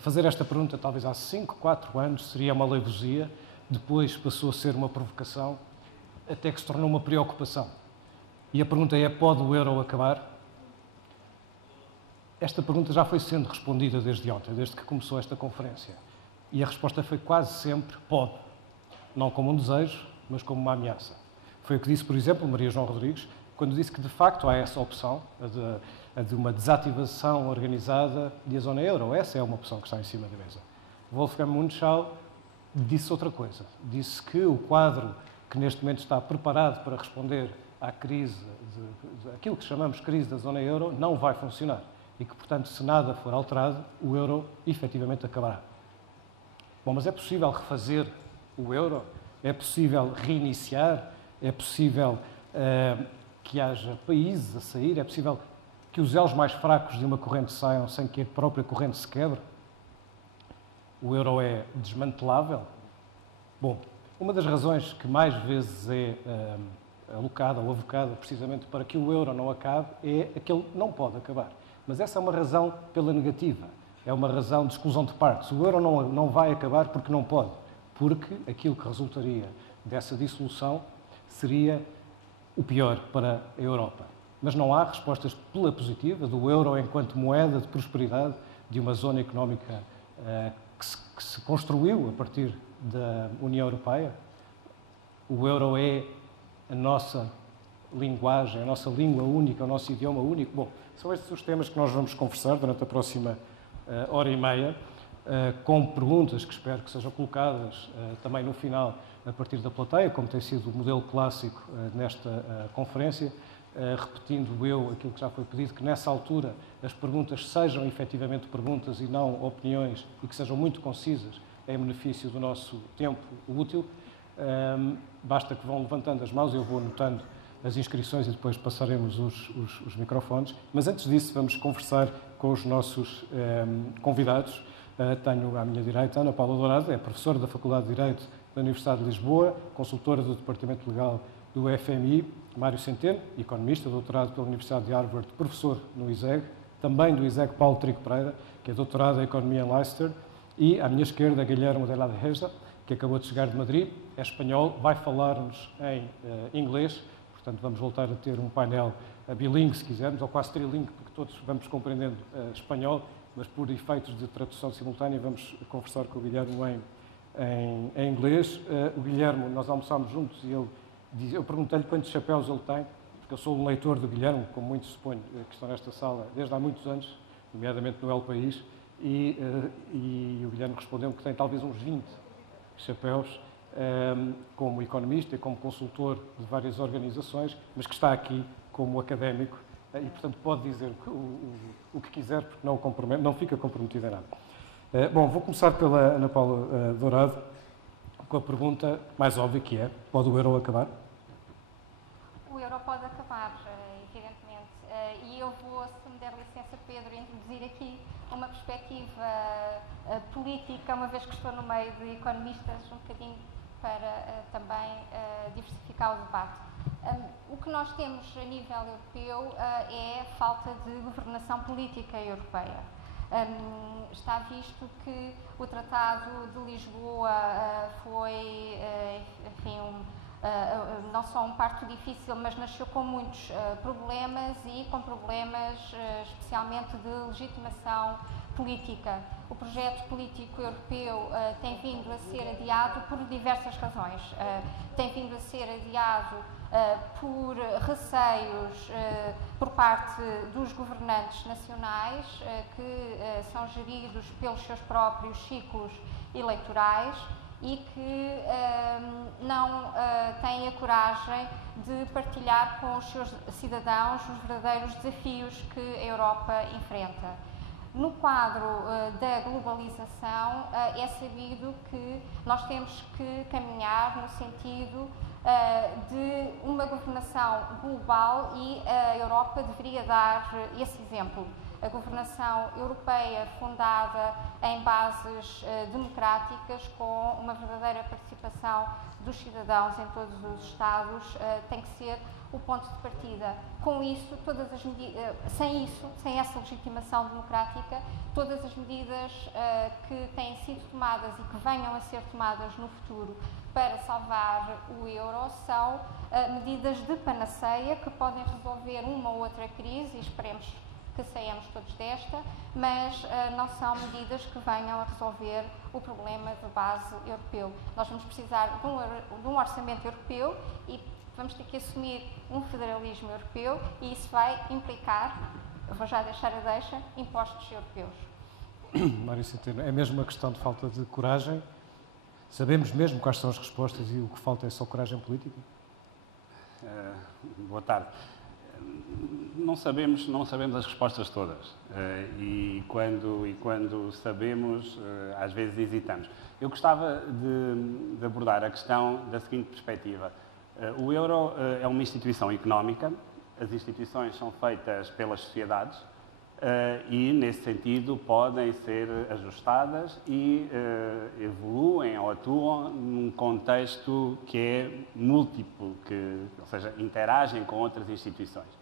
Fazer esta pergunta, talvez há 5, 4 anos, seria uma aleivosia, depois passou a ser uma provocação, até que se tornou uma preocupação. E a pergunta é: pode o euro acabar? Esta pergunta já foi sendo respondida desde ontem, desde que começou esta conferência. E a resposta foi quase sempre: pode. Não como um desejo, mas como uma ameaça. Foi o que disse, por exemplo, Maria João Rodrigues, quando disse que de facto há essa opção, a de uma desativação organizada da zona euro. Essa é uma opção que está em cima da mesa. Wolfgang Munchau disse outra coisa. Disse que o quadro que neste momento está preparado para responder à crise, aquilo que chamamos crise da zona euro, não vai funcionar. E que, portanto, se nada for alterado, o euro efetivamente acabará. Bom, mas é possível refazer o euro? É possível reiniciar? É possível que haja países a sair? É possível que os elos mais fracos de uma corrente saiam sem que a própria corrente se quebre? O euro é desmantelável? Bom, uma das razões que mais vezes é alocada ou avocada precisamente para que o euro não acabe é que ele não pode acabar. Mas essa é uma razão pela negativa, é uma razão de exclusão de partes. O euro não vai acabar porque não pode, porque aquilo que resultaria dessa dissolução seria o pior para a Europa. Mas não há respostas pela positiva do euro enquanto moeda de prosperidade de uma zona económica que se construiu a partir da União Europeia. O euro é a nossa linguagem, a nossa língua única, o nosso idioma único. Bom, são estes os temas que nós vamos conversar durante a próxima hora e meia, com perguntas que espero que sejam colocadas também no final, a partir da plateia, como tem sido o modelo clássico nesta conferência, repetindo eu aquilo que já foi pedido, que nessa altura as perguntas sejam efetivamente perguntas e não opiniões, e que sejam muito concisas em benefício do nosso tempo útil. Basta que vão levantando as mãos, eu vou anotando as inscrições e depois passaremos os microfones. Mas antes disso, vamos conversar com os nossos convidados. Tenho à minha direita Ana Paula Dourado, é professora da Faculdade de Direito da Universidade de Lisboa, consultora do Departamento Legal do FMI. Mário Centeno, economista, doutorado pela Universidade de Harvard, professor no ISEG, também do ISEG Paulo Trigo Pereira, que é doutorado em Economia em Leicester. E à minha esquerda, Guilherme de la Reza, que acabou de chegar de Madrid, é espanhol, vai falar-nos em inglês. Portanto, vamos voltar a ter um painel bilingue, se quisermos, ou quase trilingue, porque todos vamos compreendendo espanhol, mas por efeitos de tradução simultânea vamos conversar com o Guilherme em inglês. O Guilherme, nós almoçámos juntos e eu perguntei-lhe quantos chapéus ele tem, porque eu sou um leitor do Guilherme, como muitos suponho que estão nesta sala, desde há muitos anos, nomeadamente no El País, e o Guilherme respondeu que tem talvez uns 20 chapéus, como economista e como consultor de várias organizações, mas que está aqui como académico e, portanto, pode dizer o que quiser, porque não fica comprometido em nada. Bom, vou começar pela Ana Paula Dourado, com a pergunta mais óbvia, que é: pode o euro acabar? O euro pode acabar, evidentemente. E eu vou, se me der licença, Pedro, introduzir aqui uma perspectiva política, uma vez que estou no meio de economistas, um bocadinho para também diversificar o debate. O que nós temos a nível europeu é a falta de governação política europeia. Está visto que o Tratado de Lisboa foi, enfim, não só um parto difícil, mas nasceu com muitos problemas e com problemas especialmente de legitimação política. O projeto político europeu tem vindo a ser adiado por diversas razões. Tem vindo a ser adiado por receios por parte dos governantes nacionais, que são geridos pelos seus próprios ciclos eleitorais e que não têm a coragem de partilhar com os seus cidadãos os verdadeiros desafios que a Europa enfrenta. No quadro da globalização, é sabido que nós temos que caminhar no sentido de uma governação global e a Europa deveria dar esse exemplo. A governação europeia fundada em bases democráticas, com uma verdadeira participação dos cidadãos em todos os Estados, tem que ser o ponto de partida. Com isso, sem essa legitimação democrática, todas as medidas que têm sido tomadas e que venham a ser tomadas no futuro para salvar o euro são medidas de panaceia que podem resolver uma ou outra crise, e esperemos que saiamos todos desta, mas não são medidas que venham a resolver o problema de base europeu. Nós vamos precisar de um orçamento europeu e vamos ter que assumir um federalismo europeu, e isso vai implicar, vou já deixar a deixa, impostos europeus. Mário Centeno, é mesmo uma questão de falta de coragem? Sabemos mesmo quais são as respostas e o que falta é só coragem política? Boa tarde. Não sabemos as respostas todas e quando sabemos, às vezes hesitamos. Eu gostava de abordar a questão da seguinte perspectiva. O euro é uma instituição económica, as instituições são feitas pelas sociedades e, nesse sentido, podem ser ajustadas e evoluem ou atuam num contexto que é múltiplo, ou seja, interagem com outras instituições.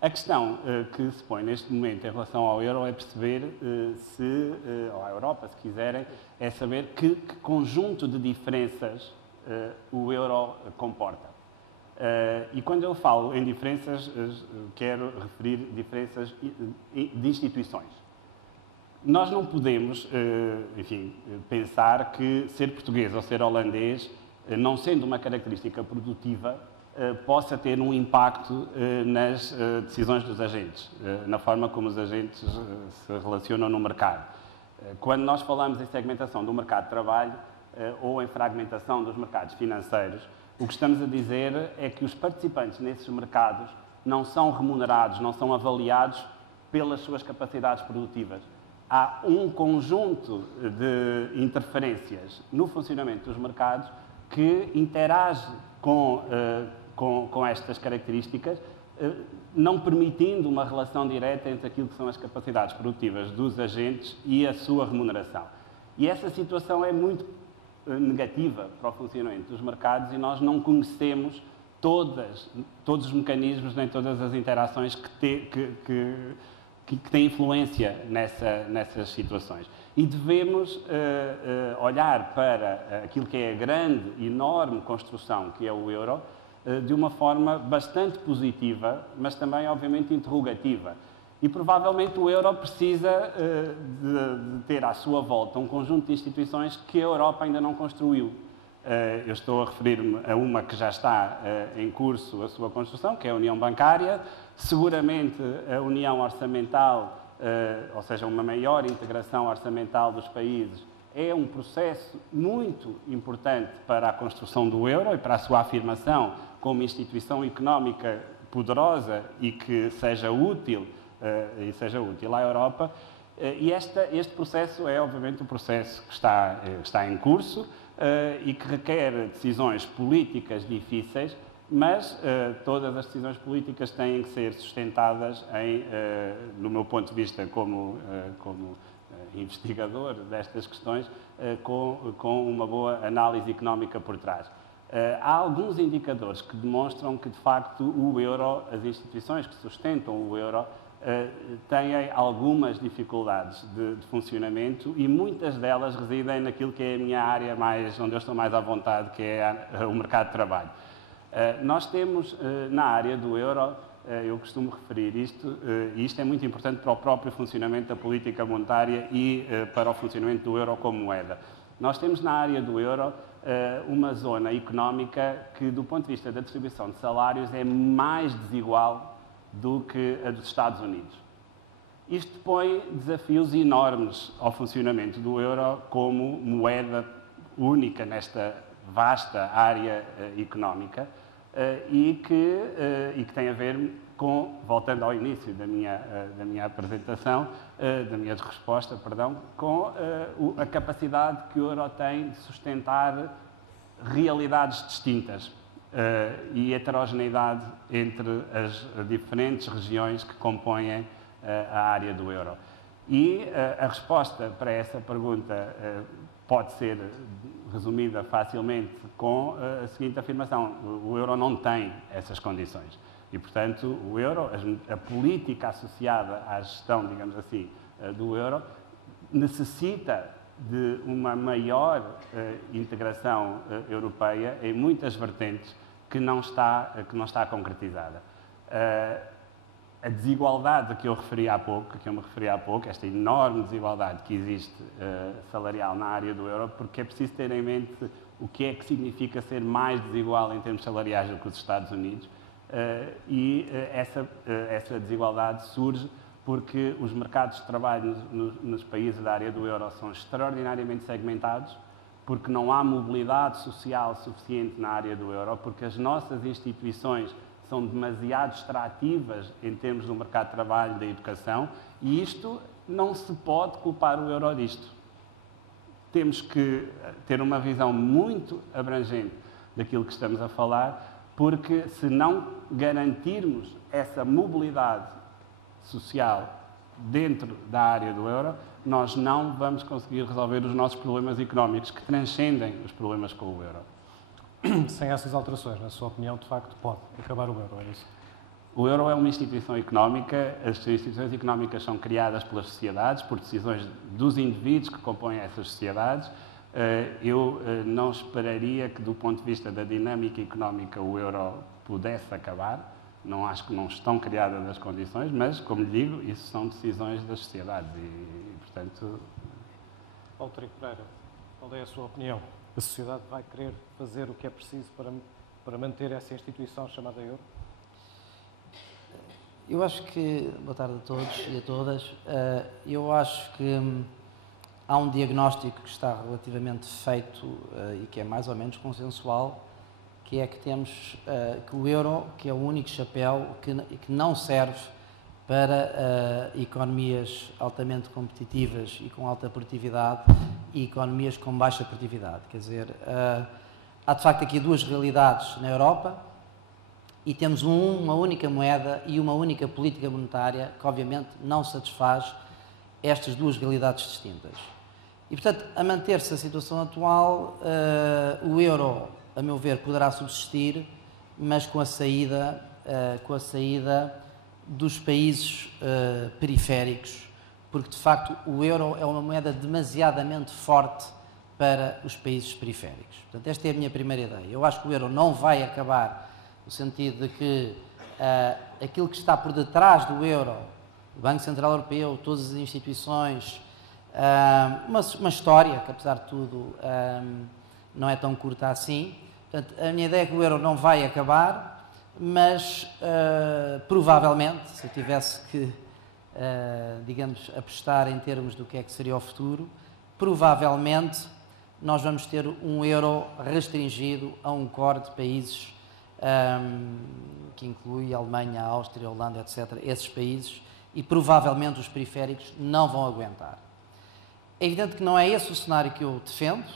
A questão que se põe neste momento em relação ao euro é perceber ou à Europa, se quiserem, é saber que conjunto de diferenças o euro comporta. E quando eu falo em diferenças, quero referir diferenças de instituições. Nós não podemos, pensar que ser português ou ser holandês, não sendo uma característica produtiva, possa ter um impacto nas decisões dos agentes, na forma como os agentes se relacionam no mercado. Quando nós falamos em segmentação do mercado de trabalho ou em fragmentação dos mercados financeiros, o que estamos a dizer é que os participantes nesses mercados não são remunerados, não são avaliados pelas suas capacidades produtivas. Há um conjunto de interferências no funcionamento dos mercados que interage com estas características, não permitindo uma relação direta entre aquilo que são as capacidades produtivas dos agentes e a sua remuneração. E essa situação é muito negativa para o funcionamento dos mercados e nós não conhecemos todos os mecanismos nem todas as interações que têm influência nessas situações. E devemos olhar para aquilo que é a grande, enorme construção que é o euro de uma forma bastante positiva, mas também, obviamente, interrogativa. E, provavelmente, o euro precisa de ter à sua volta um conjunto de instituições que a Europa ainda não construiu. Eu estou a referir-me a uma que já está em curso a sua construção, que é a União Bancária. Seguramente, a União Orçamental, ou seja, uma maior integração orçamental dos países, é um processo muito importante para a construção do euro e para a sua afirmação como instituição económica poderosa e que seja útil à Europa. E este processo é, obviamente, um processo que está em curso e que requer decisões políticas difíceis, mas todas as decisões políticas têm que ser sustentadas no meu ponto de vista como investigador destas questões, com uma boa análise económica por trás. Há alguns indicadores que demonstram que, de facto, o euro, as instituições que sustentam o euro, têm algumas dificuldades de funcionamento e muitas delas residem naquilo que é a minha área onde eu estou mais à vontade, que é o mercado de trabalho. Nós temos na área do euro, eu costumo referir isto, e isto é muito importante para o próprio funcionamento da política monetária e para o funcionamento do euro como moeda. Nós temos na área do euro uma zona económica que, do ponto de vista da distribuição de salários, é mais desigual do que a dos Estados Unidos. Isto põe desafios enormes ao funcionamento do euro como moeda única nesta vasta área económica e que tem a ver com, voltando ao início da minha apresentação, da minha resposta, com a capacidade que o euro tem de sustentar realidades distintas e heterogeneidade entre as diferentes regiões que compõem a área do euro. E a resposta para essa pergunta pode ser resumida facilmente com a seguinte afirmação: o euro não tem essas condições. E, portanto, o euro, a política associada à gestão, digamos assim, do euro, necessita de uma maior integração europeia em muitas vertentes que não está concretizada. A desigualdade a que eu me referi há pouco, esta enorme desigualdade que existe salarial na área do euro, porque é preciso ter em mente o que é que significa ser mais desigual em termos salariais do que os Estados Unidos, essa desigualdade surge porque os mercados de trabalho nos países da área do euro são extraordinariamente segmentados, porque não há mobilidade social suficiente na área do euro, porque as nossas instituições são demasiado extrativas em termos do mercado de trabalho e da educação, e isto não se pode culpar o euro disto. Temos que ter uma visão muito abrangente daquilo que estamos a falar, porque se não garantirmos essa mobilidade social dentro da área do euro, nós não vamos conseguir resolver os nossos problemas económicos, que transcendem os problemas com o euro. Sem essas alterações, na sua opinião, de facto, pode acabar o euro, é isso? O euro é uma instituição económica, as instituições económicas são criadas pelas sociedades, por decisões dos indivíduos que compõem essas sociedades. Eu não esperaria que, do ponto de vista da dinâmica económica, o euro pudesse acabar. Não acho que não estão criadas as condições, mas, como lhe digo, isso são decisões das sociedades e portanto... Paulo Trigo Pereira, qual é a sua opinião? A sociedade vai querer fazer o que é preciso para manter essa instituição chamada euro? Eu acho que... Boa tarde a todos e a todas. Eu acho que há um diagnóstico que está relativamente feito e que é mais ou menos consensual, que é que temos que o euro, que é o único chapéu que não serve para economias altamente competitivas e com alta produtividade e economias com baixa produtividade. Quer dizer, há de facto aqui duas realidades na Europa e temos uma única moeda e uma única política monetária que obviamente não satisfaz estas duas realidades distintas. E portanto, a manter-se a situação atual, o euro, a meu ver, poderá subsistir, mas com a saída dos países periféricos, porque de facto o euro é uma moeda demasiadamente forte para os países periféricos. Portanto, esta é a minha primeira ideia. Eu acho que o euro não vai acabar no sentido de que aquilo que está por detrás do euro, o Banco Central Europeu, todas as instituições, uma história que, apesar de tudo, não é tão curta assim. Portanto, a minha ideia é que o euro não vai acabar, mas provavelmente, se eu tivesse que, digamos, apostar em termos do que é que seria o futuro, provavelmente nós vamos ter um euro restringido a um core de países que inclui a Alemanha, a Áustria, a Holanda, etc., esses países, e provavelmente os periféricos não vão aguentar. É evidente que não é esse o cenário que eu defendo.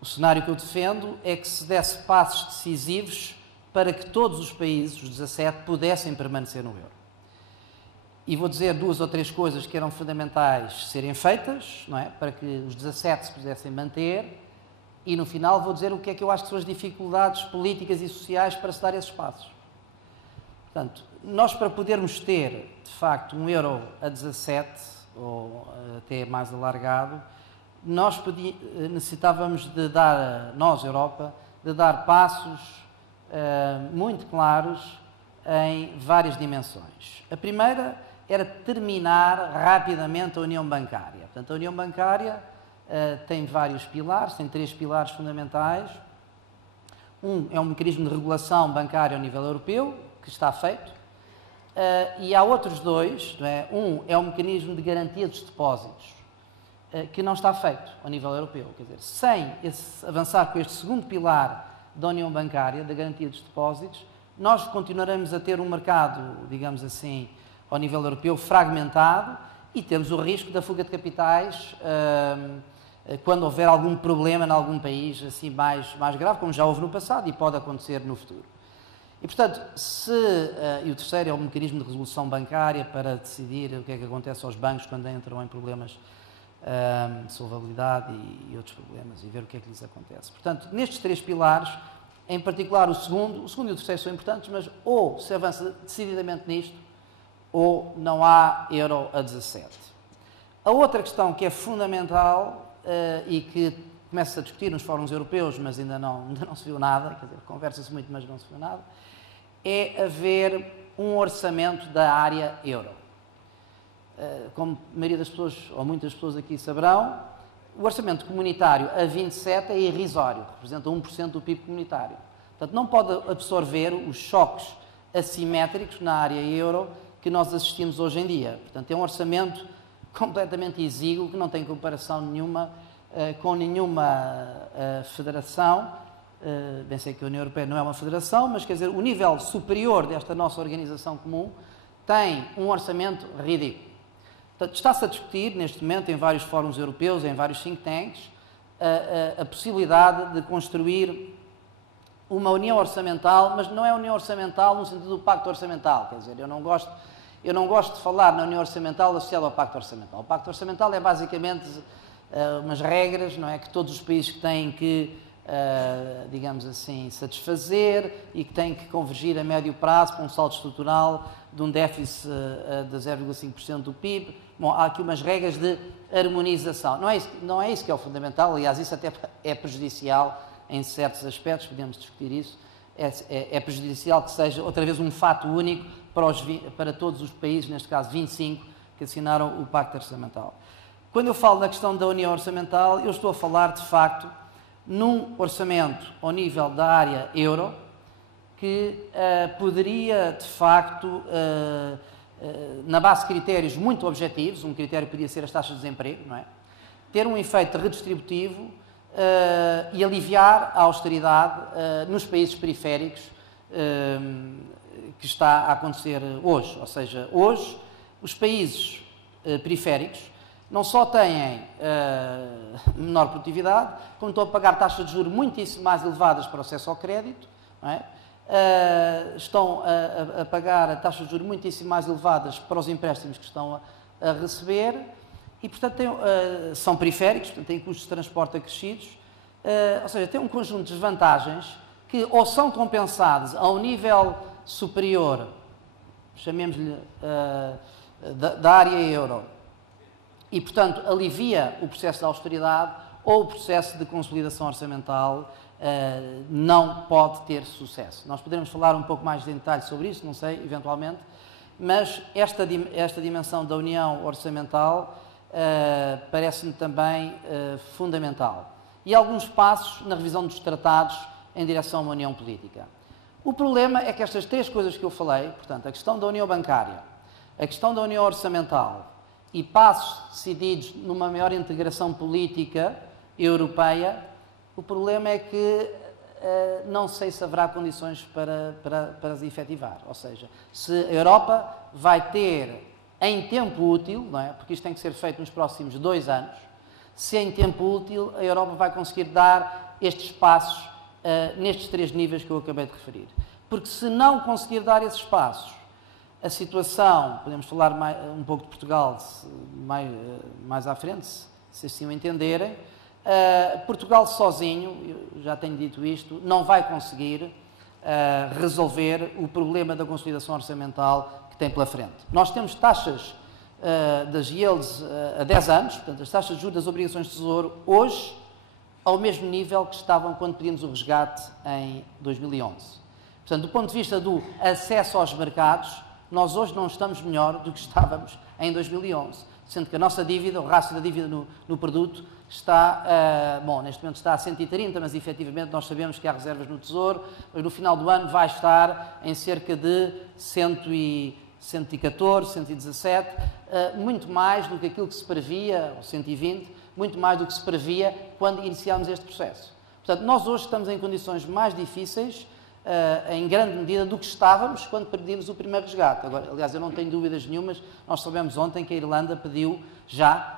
O cenário que eu defendo é que se desse passos decisivos para que todos os países, os 17, pudessem permanecer no euro. E vou dizer duas ou três coisas que eram fundamentais serem feitas, não é? Para que os 17 se pudessem manter, e no final vou dizer o que é que eu acho que são as dificuldades políticas e sociais para se dar esses passos. Portanto, nós, para podermos ter, de facto, um euro a 17, ou até mais alargado, nós necessitávamos de dar, nós, Europa, de dar passos muito claros em várias dimensões. A primeira era terminar rapidamente a União Bancária. Portanto, a União Bancária tem vários pilares, tem três pilares fundamentais. Um é um mecanismo de regulação bancária ao nível europeu, que está feito, e há outros dois, não é? Um é um mecanismo de garantia dos depósitos, que não está feito ao nível europeu. Quer dizer, sem avançar com este segundo pilar da União Bancária, da garantia dos depósitos, nós continuaremos a ter um mercado, digamos assim, ao nível europeu fragmentado e temos o risco da fuga de capitais quando houver algum problema em algum país assim mais grave, como já houve no passado e pode acontecer no futuro. E, portanto, e o terceiro é o mecanismo de resolução bancária para decidir o que é que acontece aos bancos quando entram em problemas solvabilidade e outros problemas, e ver o que é que lhes acontece. Portanto, nestes 3 pilares, em particular o segundo e o terceiro são importantes, mas ou se avança decididamente nisto, ou não há euro a 17. A outra questão que é fundamental e que começa-se a discutir nos fóruns europeus, mas ainda não se viu nada, quer dizer, conversa-se muito, mas não se viu nada, é haver um orçamento da área euro. Como a maioria das pessoas, ou muitas pessoas aqui saberão, o orçamento comunitário a 27 é irrisório, representa 1% do PIB comunitário. Portanto, não pode absorver os choques assimétricos na área euro que nós assistimos hoje em dia. Portanto, é um orçamento completamente exíguo, que não tem comparação nenhuma com nenhuma federação. Bem sei que a União Europeia não é uma federação, mas quer dizer, o nível superior desta nossa organização comum tem um orçamento ridículo. Portanto, está-se a discutir, neste momento, em vários fóruns europeus, em vários think tanks, a possibilidade de construir uma união orçamental, mas não é união orçamental no sentido do pacto orçamental. Quer dizer, eu não gosto de falar na união orçamental associada ao pacto orçamental. O pacto orçamental é basicamente umas regras, não é, que todos os países que têm que, digamos assim, satisfazer e que têm que convergir a médio prazo para um saldo estrutural de um déficit de 0,5% do PIB. Bom, há aqui umas regras de harmonização. Não é isso que é o fundamental, aliás, isso até é prejudicial em certos aspectos, podemos discutir isso. É prejudicial que seja, outra vez, um fato único para todos os países, neste caso 25, que assinaram o Pacto Orçamental. Quando eu falo na questão da União Orçamental, eu estou a falar, de facto, num orçamento ao nível da área euro, que poderia, de facto, na base de critérios muito objetivos, um critério podia ser as taxas de desemprego, não é? Ter um efeito redistributivo e aliviar a austeridade nos países periféricos que está a acontecer hoje. Ou seja, hoje, os países periféricos não só têm menor produtividade, como estão a pagar taxas de juros muitíssimo mais elevadas para o acesso ao crédito, não é? Estão a pagar taxas de juros muitíssimo mais elevadas para os empréstimos que estão a receber e, portanto, são periféricos, portanto, têm custos de transporte acrescidos, ou seja, têm um conjunto de desvantagens que ou são compensados a um nível superior, chamemos-lhe da área euro, e, portanto, alivia o processo de austeridade, ou o processo de consolidação orçamental não pode ter sucesso. Nós poderemos falar um pouco mais em detalhe sobre isso, não sei, eventualmente, mas esta dimensão da união orçamental parece-me também fundamental. E alguns passos na revisão dos tratados em direção a uma união política. O problema é que estas 3 coisas que eu falei, portanto, a questão da união bancária, a questão da união orçamental e passos decididos numa maior integração política europeia, o problema é que não sei se haverá condições para as efetivar. Ou seja, se a Europa vai ter em tempo útil, não é? Porque isto tem que ser feito nos próximos 2 anos, se em tempo útil a Europa vai conseguir dar estes passos nestes 3 níveis que eu acabei de referir. Porque se não conseguir dar esses passos, a situação, podemos falar um pouco de Portugal mais à frente, se assim o entenderem, Portugal sozinho, eu já tenho dito isto, não vai conseguir resolver o problema da consolidação orçamental que tem pela frente. Nós temos taxas das yields a 10 anos, portanto, as taxas de juros das obrigações de tesouro, hoje, ao mesmo nível que estavam quando pedimos o resgate em 2011. Portanto, do ponto de vista do acesso aos mercados, nós hoje não estamos melhor do que estávamos em 2011, sendo que a nossa dívida, o rácio da dívida no produto, está, neste momento está a 130, mas efetivamente nós sabemos que há reservas no Tesouro, mas no final do ano vai estar em cerca de 114, 117, muito mais do que aquilo que se previa, ou 120, muito mais do que se previa quando iniciámos este processo. Portanto, nós hoje estamos em condições mais difíceis, em grande medida, do que estávamos quando pedimos o primeiro resgate. Agora, aliás, eu não tenho dúvidas nenhumas, nós soubemos ontem que a Irlanda pediu já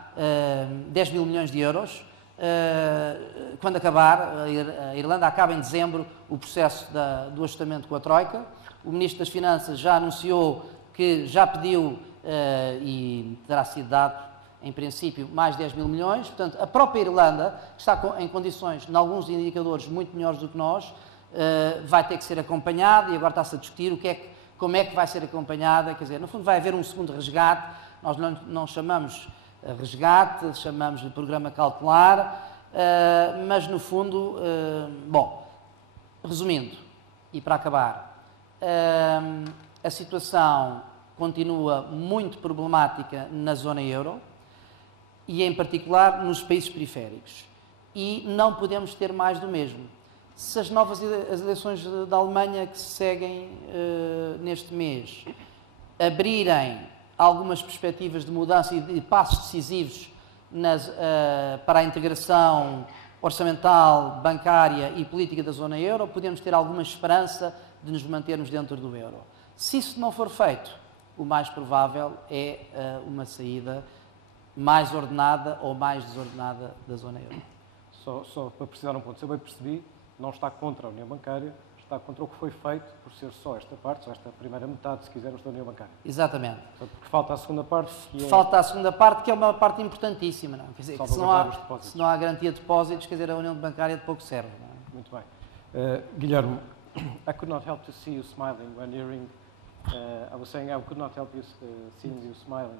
10 mil milhões de euros. Quando acabar, a Irlanda acaba em dezembro o processo do ajustamento com a Troika. O Ministro das Finanças já anunciou que já pediu e terá sido dado em princípio, mais 10 mil milhões. Portanto, a própria Irlanda, que está em condições, em alguns indicadores, muito melhores do que nós, vai ter que ser acompanhada, e agora está-se a discutir como é que vai ser acompanhada. Quer dizer, no fundo vai haver um segundo resgate. Nós não chamamos resgate, chamamos de programa cautelar, mas no fundo, bom, resumindo, e para acabar, a situação continua muito problemática na zona euro e, em particular, nos países periféricos. E não podemos ter mais do mesmo. Se as eleições da Alemanha que se seguem neste mês abrirem algumas perspectivas de mudança e de passos decisivos para a integração orçamental, bancária e política da zona euro, podemos ter alguma esperança de nos mantermos dentro do euro. Se isso não for feito, o mais provável é uma saída mais ordenada ou mais desordenada da zona euro. Só para precisar um ponto, se eu bem percebi, não está contra a União Bancária, está contra o que foi feito por ser só esta parte, só esta primeira metade, se quisermos, da União Bancária. Exatamente. Portanto, porque falta a segunda parte. Falta a segunda parte, que é uma parte importantíssima. Não? Quer dizer, que se não há garantia de depósitos, quer dizer, a União Bancária de pouco serve. Não é? Muito bem. Guilherme, I could not help to see you smiling when hearing, I was saying I could not help you seeing you smiling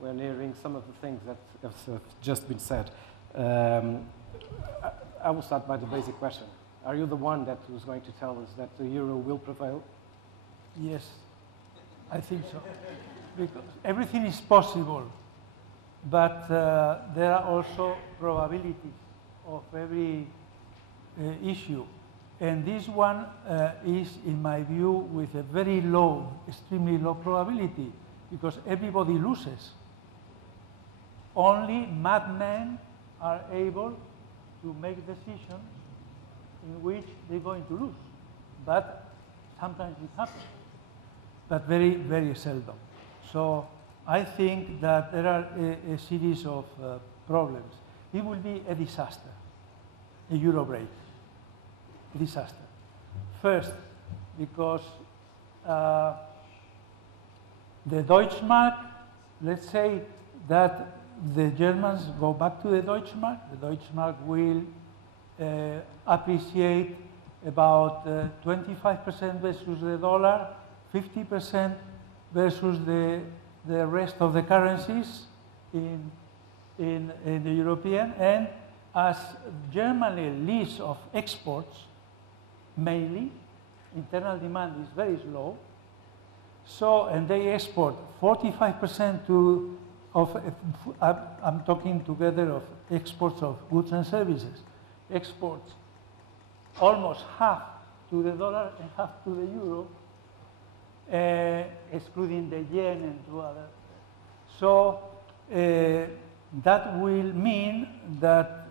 when hearing some of the things that have just been said. I will start by the basic question. Are you the one that was going to tell us that the euro will prevail? Yes, I think so. Because everything is possible, but there are also probabilities of every issue. And this one is, in my view, with a very low, extremely low probability, because everybody loses. Only madmen are able to make decisions in which they're going to lose. But sometimes it happens, but very, very seldom. So I think that there are a series of problems. It will be a disaster, a euro break, a disaster. First, because the Deutschmark, let's say that the Germans go back to the Deutschmark. The Deutschmark will appreciate about 25% versus the dollar, 50% versus the rest of the currencies in the European. And as Germany lives of exports, mainly, internal demand is very slow. So, and they export 45% I'm talking together of exports of goods and services. Exports almost half to the dollar and half to the euro, excluding the yen and two other. So that will mean that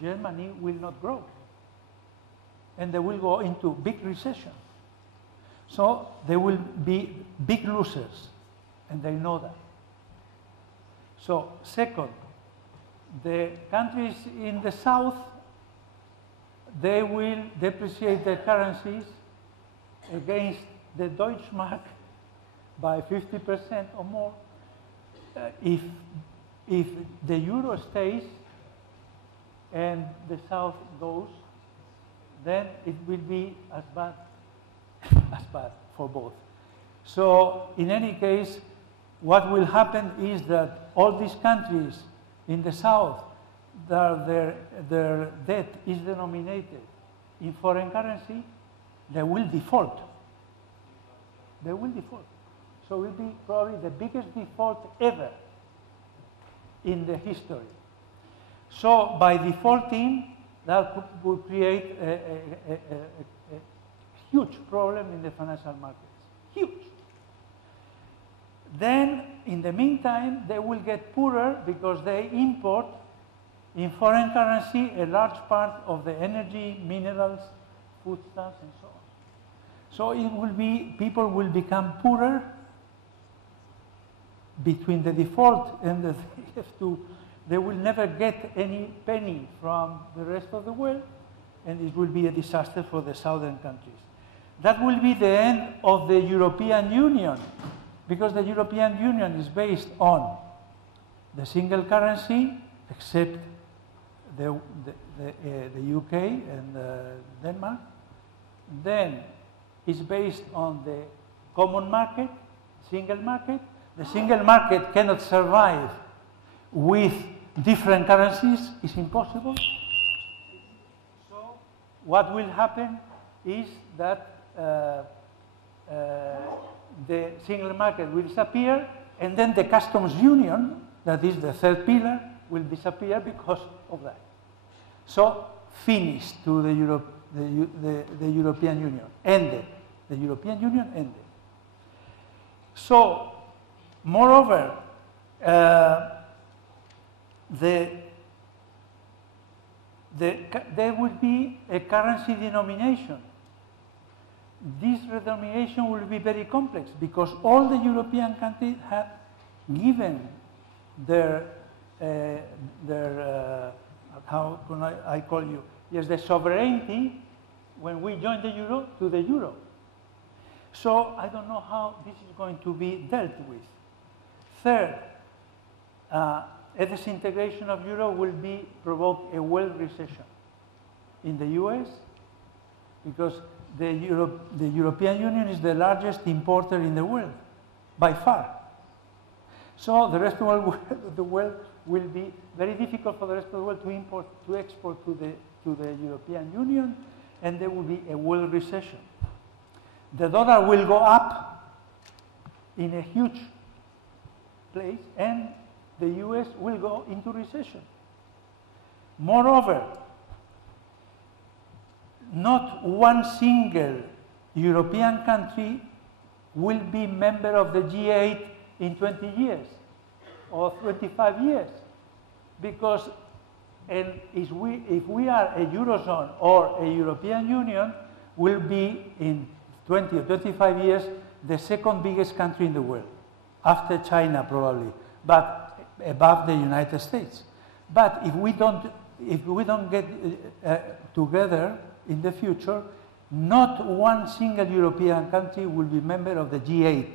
Germany will not grow, and they will go into big recession. So they will be big losers, and they know that. So second, the countries in the south, they will depreciate their currencies against the Deutschmark by 50% or more. If the euro stays and the south goes, then it will be as bad for both. So in any case, what will happen is that all these countries in the south, their debt is denominated in foreign currency, they will default. They will default. So it will be probably the biggest default ever in the history. So by defaulting, that would create a huge problem in the financial markets. Huge. Then, in the meantime, they will get poorer because they import in foreign currency a large part of the energy, minerals, foodstuffs, and so on. So it will be, people will become poorer between the default and they will never get any penny from the rest of the world, and it will be a disaster for the southern countries. That will be the end of the European Union, because the European Union is based on the single currency, except the UK and Denmark. Then it's based on the common market, single market. The single market cannot survive with different currencies, it's impossible. So what will happen is that the single market will disappear, and then the customs union, that is the third pillar, will disappear because of that. So finished to the European Union, ended. The European Union ended. So, moreover, there will be a currency denomination. This denomination will be very complex because all the European countries have given their how can I call you? Yes, the sovereignty when we join the euro to the euro. So I don't know how this is going to be dealt with. Third, a disintegration of euro will provoke a world recession in the US because the European Union is the largest importer in the world, by far. So the rest of the world will be very difficult for the rest of the world to export to the European Union, and there will be a world recession. The dollar will go up in a huge place, and the US will go into recession. Moreover, not one single European country will be member of the G8 in 20 years or 25 years, because if we are a Eurozone or a European Union, we'll be in 20 or 25 years the second biggest country in the world, after China probably, but above the United States. But if we don't get together in the future, not one single European country will be member of the G8.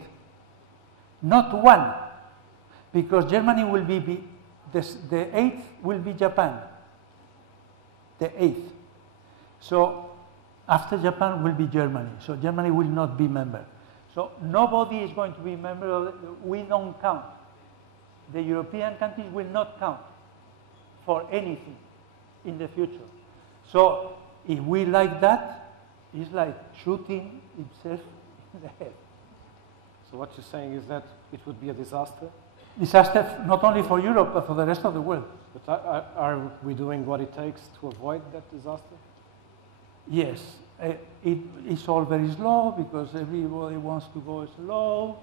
Not one, because Germany will be the eighth will be Japan. The eighth. So after Japan will be Germany. So Germany will not be member. So nobody is going to be member of we don't count. The European countries will not count for anything in the future. So if we like that, it's like shooting itself in the head. So what you're saying is that it would be a disaster? Disaster not only for Europe, but for the rest of the world. But are we doing what it takes to avoid that disaster? Yes. It's all very slow because everybody wants to go slow,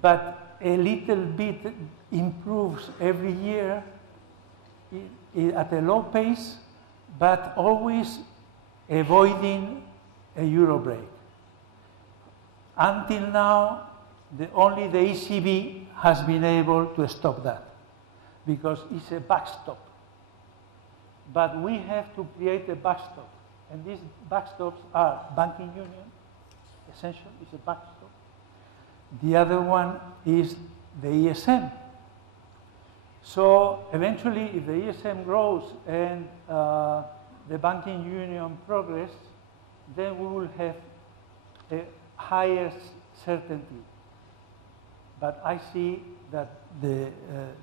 but a little bit improves every year at a low pace, but always avoiding a euro break. Until now, only the ECB has been able to stop that because it's a backstop. But we have to create a backstop. And these backstops are banking union, essential, is a backstop. The other one is the ESM. So eventually, if the ESM grows and the banking union progresses, then we will have a higher certainty. But I see that the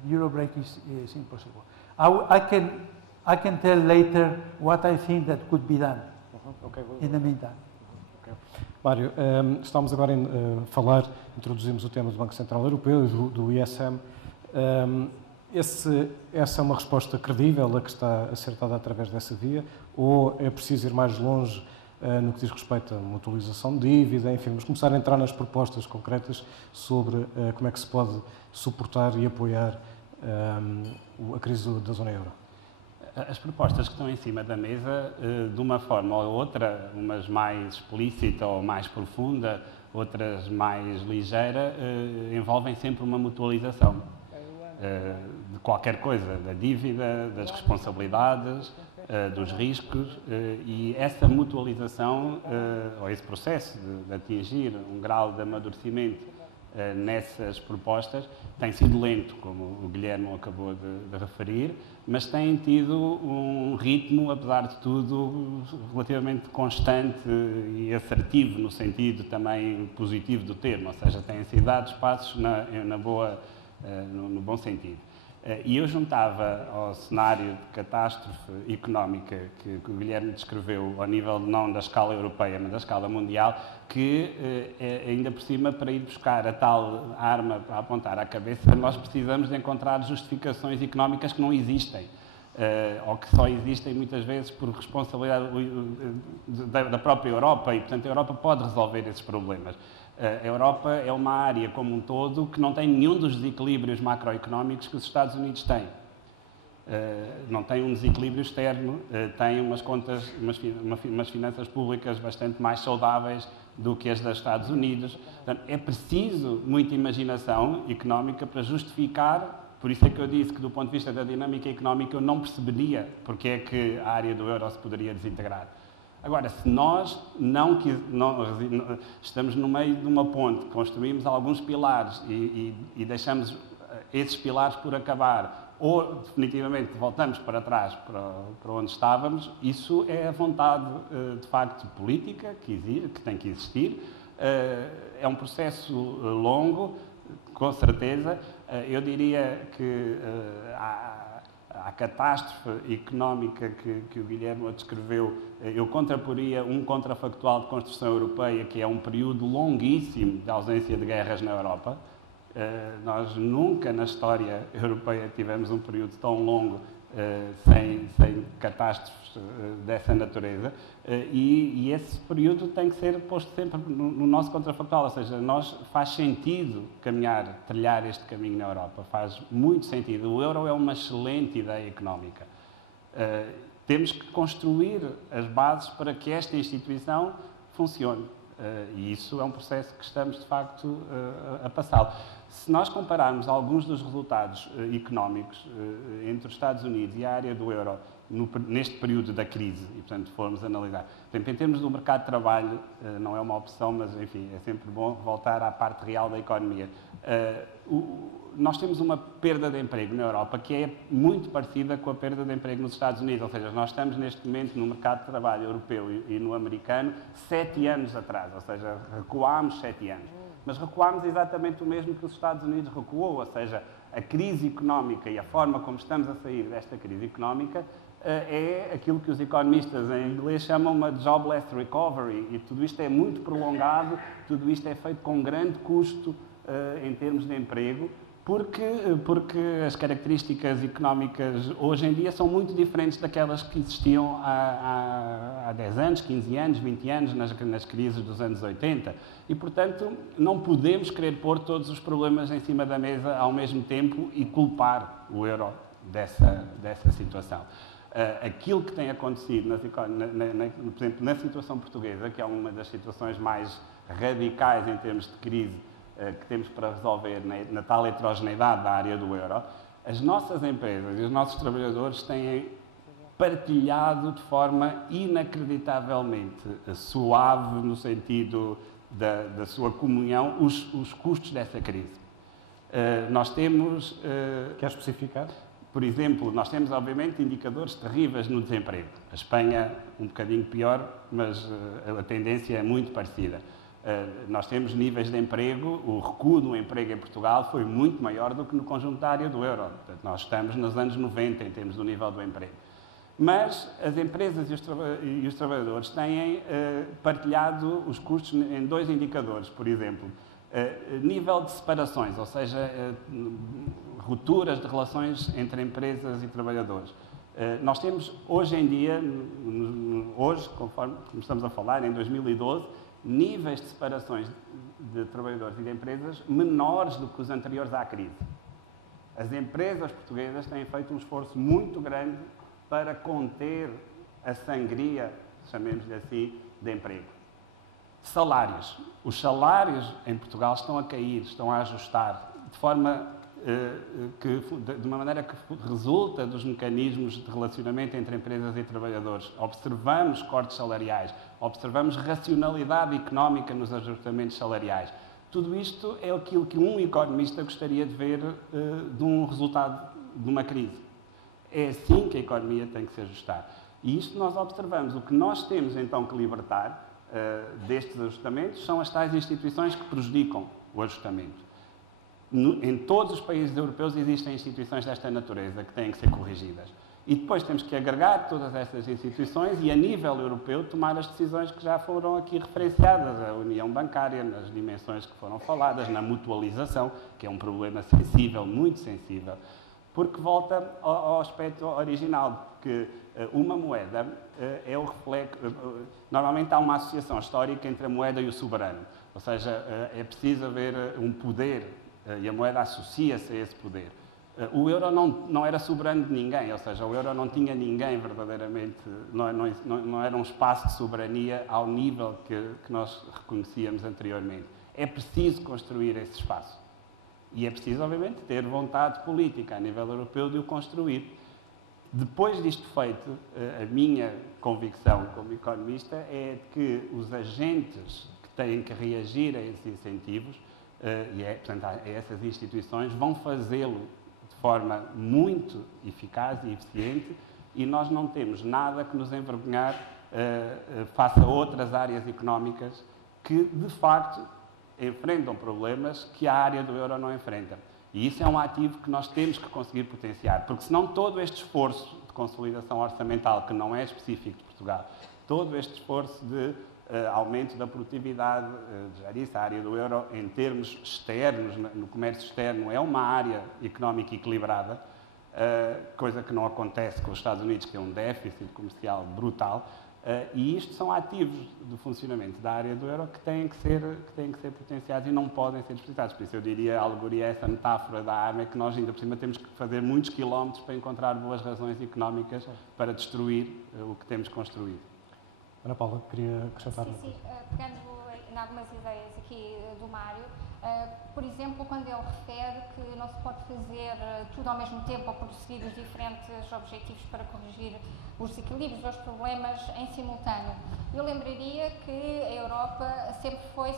euro break is impossible. I can tell later what I think that could be done in the meantime. Okay. Mário, estamos agora a falar, introduzimos o tema do Banco Central Europeu e do ISM. Essa é uma resposta credível a que está acertada através dessa via, ou é preciso ir mais longe no que diz respeito à mutualização de dívida, enfim, vamos começar a entrar nas propostas concretas sobre como é que se pode suportar e apoiar a crise da zona euro. As propostas que estão em cima da mesa, de uma forma ou outra, umas mais explícita ou mais profunda, outras mais ligeira, envolvem sempre uma mutualização de qualquer coisa, da dívida, das responsabilidades, dos riscos, e essa mutualização, ou esse processo de atingir um grau de amadurecimento nessas propostas. Tem sido lento, como o Guilherme acabou de referir, mas tem tido um ritmo, apesar de tudo, relativamente constante e assertivo, no sentido também positivo do termo, ou seja, têm sido dados passos no bom sentido. E eu juntava ao cenário de catástrofe económica que o Guilherme descreveu, ao nível não da escala europeia, mas da escala mundial, que ainda por cima, para ir buscar a tal arma para apontar à cabeça, nós precisamos de encontrar justificações económicas que não existem, ou que só existem muitas vezes por responsabilidade da própria Europa, e portanto a Europa pode resolver esses problemas. A Europa é uma área como um todo que não tem nenhum dos desequilíbrios macroeconómicos que os Estados Unidos têm. Não tem um desequilíbrio externo, tem umas finanças públicas bastante mais saudáveis do que as dos Estados Unidos. Portanto, é preciso muita imaginação económica para justificar. Por isso é que eu disse que, do ponto de vista da dinâmica económica, eu não perceberia porque é que a área do euro se poderia desintegrar. Agora, se nós não estamos no meio de uma ponte, construímos alguns pilares e deixamos esses pilares por acabar, ou definitivamente voltamos para trás, para onde estávamos, isso é a vontade, de facto, política que tem que existir. É um processo longo, com certeza. Eu diria que a catástrofe económica que o Guilherme descreveu, eu contraporia um contrafactual de construção europeia, que é um período longuíssimo de ausência de guerras na Europa. Nós nunca na história europeia tivemos um período tão longo sem catástrofes dessa natureza, e esse período tem que ser posto sempre no nosso contrafactual, ou seja, faz sentido trilhar este caminho na Europa, faz muito sentido. O euro é uma excelente ideia económica. Temos que construir as bases para que esta instituição funcione. E isso é um processo que estamos, de facto, a passá-lo. Se nós compararmos alguns dos resultados económicos entre os Estados Unidos e a área do euro neste período da crise, e, portanto, formos analisar, por exemplo, em termos do mercado de trabalho, não é uma opção, mas, enfim, é sempre bom voltar à parte real da economia. Nós temos uma perda de emprego na Europa que é muito parecida com a perda de emprego nos Estados Unidos, ou seja, nós estamos neste momento no mercado de trabalho europeu e no americano 7 anos atrás, ou seja, recuámos 7 anos. Mas recuámos exatamente o mesmo que os Estados Unidos recuou, ou seja, a crise económica e a forma como estamos a sair desta crise económica é aquilo que os economistas em inglês chamam uma jobless recovery, e tudo isto é muito prolongado, tudo isto é feito com grande custo em termos de emprego, porque as características económicas hoje em dia são muito diferentes daquelas que existiam há 10 anos, 15 anos, 20 anos, nas crises dos anos 80. E, portanto, não podemos querer pôr todos os problemas em cima da mesa ao mesmo tempo e culpar o euro dessa situação. Aquilo que tem acontecido, por exemplo, na situação portuguesa, que é uma das situações mais radicais em termos de crise que temos para resolver na tal heterogeneidade da área do euro, as nossas empresas e os nossos trabalhadores têm partilhado de forma inacreditavelmente suave, no sentido da sua comunhão, os custos dessa crise. Nós temos... Quer especificar? Por exemplo, nós temos, obviamente, indicadores terríveis no desemprego. A Espanha, um bocadinho pior, mas a tendência é muito parecida. Nós temos níveis de emprego, o recuo do emprego em Portugal foi muito maior do que no conjunto da área do euro. Portanto, nós estamos nos anos 90 em termos do nível do emprego. Mas as empresas e os trabalhadores têm partilhado os custos em 2 indicadores, por exemplo. Nível de separações, ou seja, rupturas de relações entre empresas e trabalhadores. Nós temos, hoje em dia, conforme estamos a falar, em 2012, níveis de separações de trabalhadores e de empresas menores do que os anteriores à crise. As empresas portuguesas têm feito um esforço muito grande para conter a sangria, chamemos-lhe assim, de emprego. Salários. Os salários em Portugal estão a cair, estão a ajustar, de uma maneira que resulta dos mecanismos de relacionamento entre empresas e trabalhadores. Observamos cortes salariais, observamos racionalidade económica nos ajustamentos salariais. Tudo isto é aquilo que um economista gostaria de ver de um resultado de uma crise. É assim que a economia tem que se ajustar. E isto nós observamos. O que nós temos então que libertar destes ajustamentos são as tais instituições que prejudicam o ajustamento. Em todos os países europeus existem instituições desta natureza que têm que ser corrigidas. E depois temos que agregar todas estas instituições e, a nível europeu, tomar as decisões que já foram aqui referenciadas. A união bancária, nas dimensões que foram faladas, na mutualização, que é um problema sensível, muito sensível, porque volta ao aspecto original, que uma moeda é o reflexo... Normalmente há uma associação histórica entre a moeda e o soberano. Ou seja, é preciso haver um poder e a moeda associa-se a esse poder. O euro não era soberano de ninguém, ou seja, o euro não tinha ninguém verdadeiramente, não era um espaço de soberania ao nível que nós reconhecíamos anteriormente. É preciso construir esse espaço. E é preciso, obviamente, ter vontade política a nível europeu de o construir. Depois disto feito, a minha convicção como economista é de que os agentes que têm que reagir a esses incentivos, portanto, a essas instituições, vão fazê-lo de forma muito eficaz e eficiente, e nós não temos nada que nos envergonhar face a outras áreas económicas que, de facto, enfrentam problemas que a área do euro não enfrenta. E isso é um ativo que nós temos que conseguir potenciar, porque senão todo este esforço de consolidação orçamental, que não é específico de Portugal, todo este esforço de aumento da produtividade, já disse, a área do euro em termos externos, no comércio externo, é uma área económica equilibrada, coisa que não acontece com os Estados Unidos, que é um déficit comercial brutal, e isto são ativos do funcionamento da área do euro que têm que ser potenciados e não podem ser desperdiçados. Por isso eu diria, a alegoria, essa metáfora da arma, é que nós ainda por cima temos que fazer muitos quilómetros para encontrar boas razões económicas para destruir o que temos construído. Ana Paula, queria acrescentar uma Sim, coisa. pegando em algumas ideias aqui do Mário, por exemplo, quando ele refere que não se pode fazer tudo ao mesmo tempo ou perseguir os diferentes objetivos para corrigir os desequilíbrios ou os problemas em simultâneo. Eu lembraria que a Europa sempre foi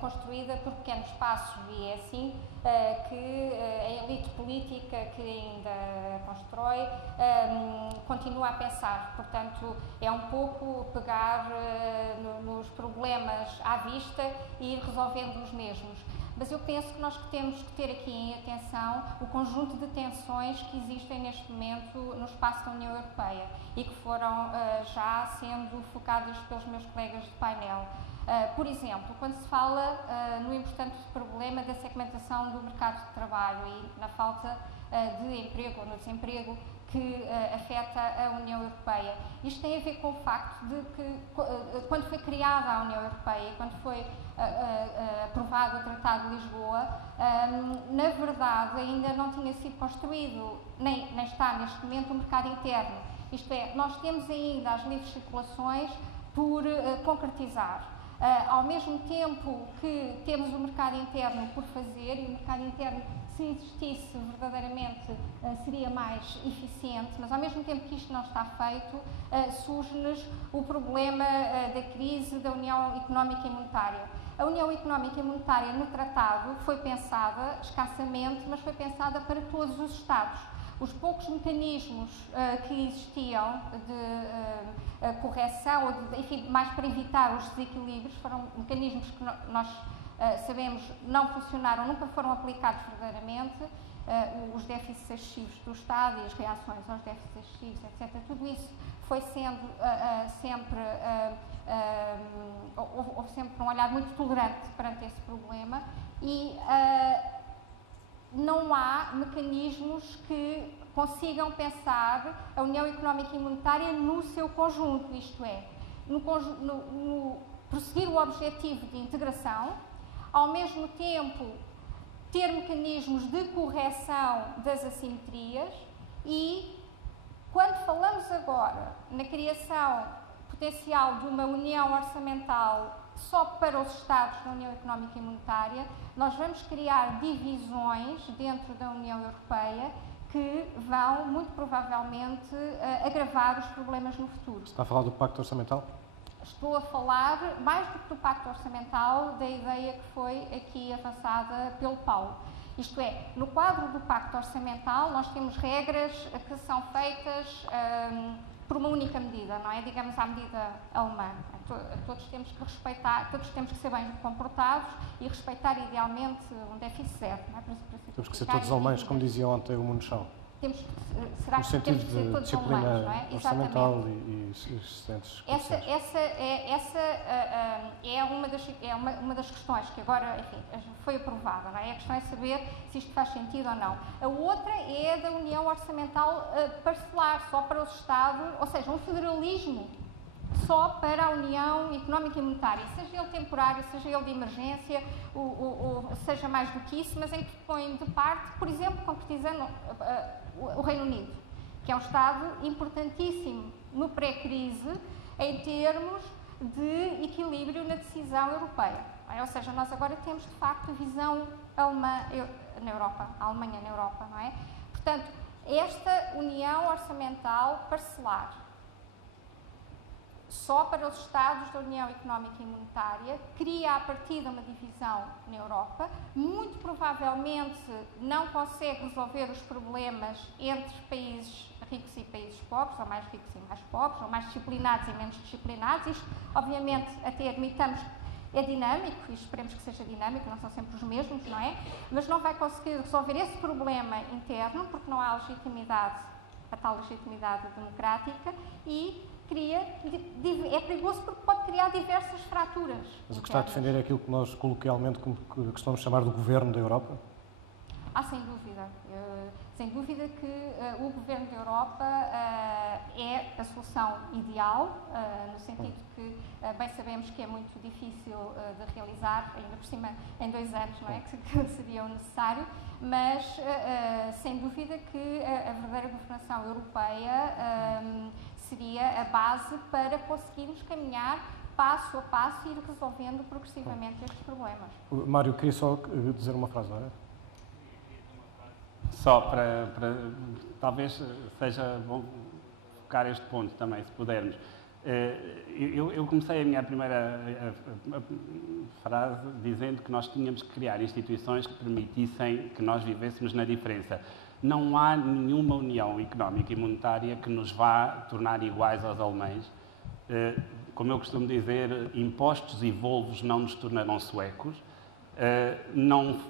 construída por pequenos passos e é assim que a elite política que ainda constrói continua a pensar. Portanto, é um pouco pegar nos problemas à vista e ir resolvendo os mesmos. Mas eu penso que nós temos que ter aqui em atenção o conjunto de tensões que existem neste momento no espaço da União Europeia e que foram já sendo focadas pelos meus colegas de painel. Por exemplo, quando se fala no importante problema da segmentação do mercado de trabalho e na falta de emprego ou no desemprego que afeta a União Europeia. Isto tem a ver com o facto de que, quando foi criada a União Europeia, quando foi aprovado o Tratado de Lisboa, na verdade ainda não tinha sido construído, nem está neste momento, o mercado interno. Isto é, nós temos ainda as livres circulações por concretizar. Ao mesmo tempo que temos o mercado interno por fazer, e o mercado interno, se existisse verdadeiramente, seria mais eficiente, mas ao mesmo tempo que isto não está feito, surge-nos o problema da crise da União Económica e Monetária. A União Económica e Monetária no tratado foi pensada escassamente, mas foi pensada para todos os Estados. Os poucos mecanismos que existiam de correção, ou enfim, mais para evitar os desequilíbrios, foram mecanismos que nós sabemos não funcionaram, nunca foram aplicados verdadeiramente, os déficits excessivos do Estado e as reações aos déficits excessivos, etc. Tudo isso foi sendo houve sempre um olhar muito tolerante perante esse problema e não há mecanismos que consigam pensar a União Económica e Monetária no seu conjunto, isto é, no prosseguir o objetivo de integração, ao mesmo tempo ter mecanismos de correção das assimetrias e, quando falamos agora na criação potencial de uma união orçamental só para os Estados da União Económica e Monetária, nós vamos criar divisões dentro da União Europeia que vão, muito provavelmente, agravar os problemas no futuro. Está a falar do Pacto Orçamental? estou a falar, mais do que do Pacto Orçamental, da ideia que foi aqui avançada pelo Paulo. Isto é, no quadro do Pacto Orçamental, nós temos regras que são feitas por uma única medida, não é? Digamos, à medida alemã. Todos temos que respeitar, todos temos que ser bem comportados e respeitar, idealmente, um déficit zero, não é? Temos que ser todos alemães, como dizia ontem o Munchau. Será que temos que ser todos alemães, não é? Orçamental e existentes. Essa é uma das questões que agora, enfim, foi aprovada, não é? A questão é saber se isto faz sentido ou não. A outra é a da União Orçamental parcelar, só para os Estados, ou seja, um federalismo só para a União Económica e Monetária, seja ele temporário, seja ele de emergência, ou seja mais do que isso, mas em que põe de parte, por exemplo, concretizando o Reino Unido, que é um Estado importantíssimo no pré-crise em termos de equilíbrio na decisão europeia. Ou seja, nós agora temos, de facto, a visão alemã na Europa, a Alemanha na Europa, não é? Portanto, esta união orçamental parcelar, só para os Estados da União Económica e Monetária, cria a partir de uma divisão na Europa, muito provavelmente não consegue resolver os problemas entre países ricos e países pobres, ou mais ricos e mais pobres, ou mais disciplinados e menos disciplinados. Isto, obviamente, até admitamos, é dinâmico, e esperemos que seja dinâmico, não são sempre os mesmos, não é? Mas não vai conseguir resolver esse problema interno, porque não há legitimidade, a tal legitimidade democrática, e é perigoso porque pode criar diversas fraturas. Mas o que está a defender é aquilo que nós coloquialmente costumamos chamar do governo da Europa? Sem dúvida. Sem dúvida que o governo da Europa é a solução ideal, no sentido que bem sabemos que é muito difícil de realizar, ainda por cima em 2 anos, não é? Que seria o necessário, mas sem dúvida que a verdadeira governação europeia seria a base para conseguirmos caminhar passo a passo e ir resolvendo progressivamente estes problemas. Mário, queria só dizer uma frase, não é? Só para talvez seja bom focar este ponto também, se pudermos. Eu comecei a minha primeira frase dizendo que nós tínhamos que criar instituições que permitissem que nós vivêssemos na diferença. Não há nenhuma união económica e monetária que nos vá tornar iguais aos alemães. Como eu costumo dizer, impostos e Volvos não nos tornarão suecos.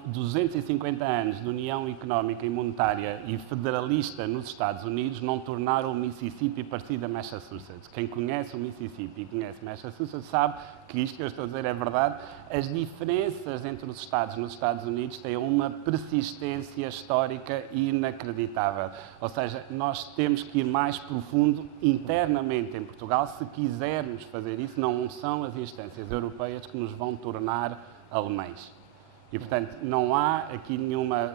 250 anos de União Económica e Monetária e federalista nos Estados Unidos não tornaram o Mississippi parecido a Massachusetts. Quem conhece o Mississippi e conhece Massachusetts sabe que isto que eu estou a dizer é verdade. As diferenças entre os Estados nos Estados Unidos têm uma persistência histórica inacreditável. Ou seja, nós temos que ir mais profundo internamente em Portugal se quisermos fazer isso. Não são as instâncias europeias que nos vão tornar alemães. E, portanto, não há aqui nenhuma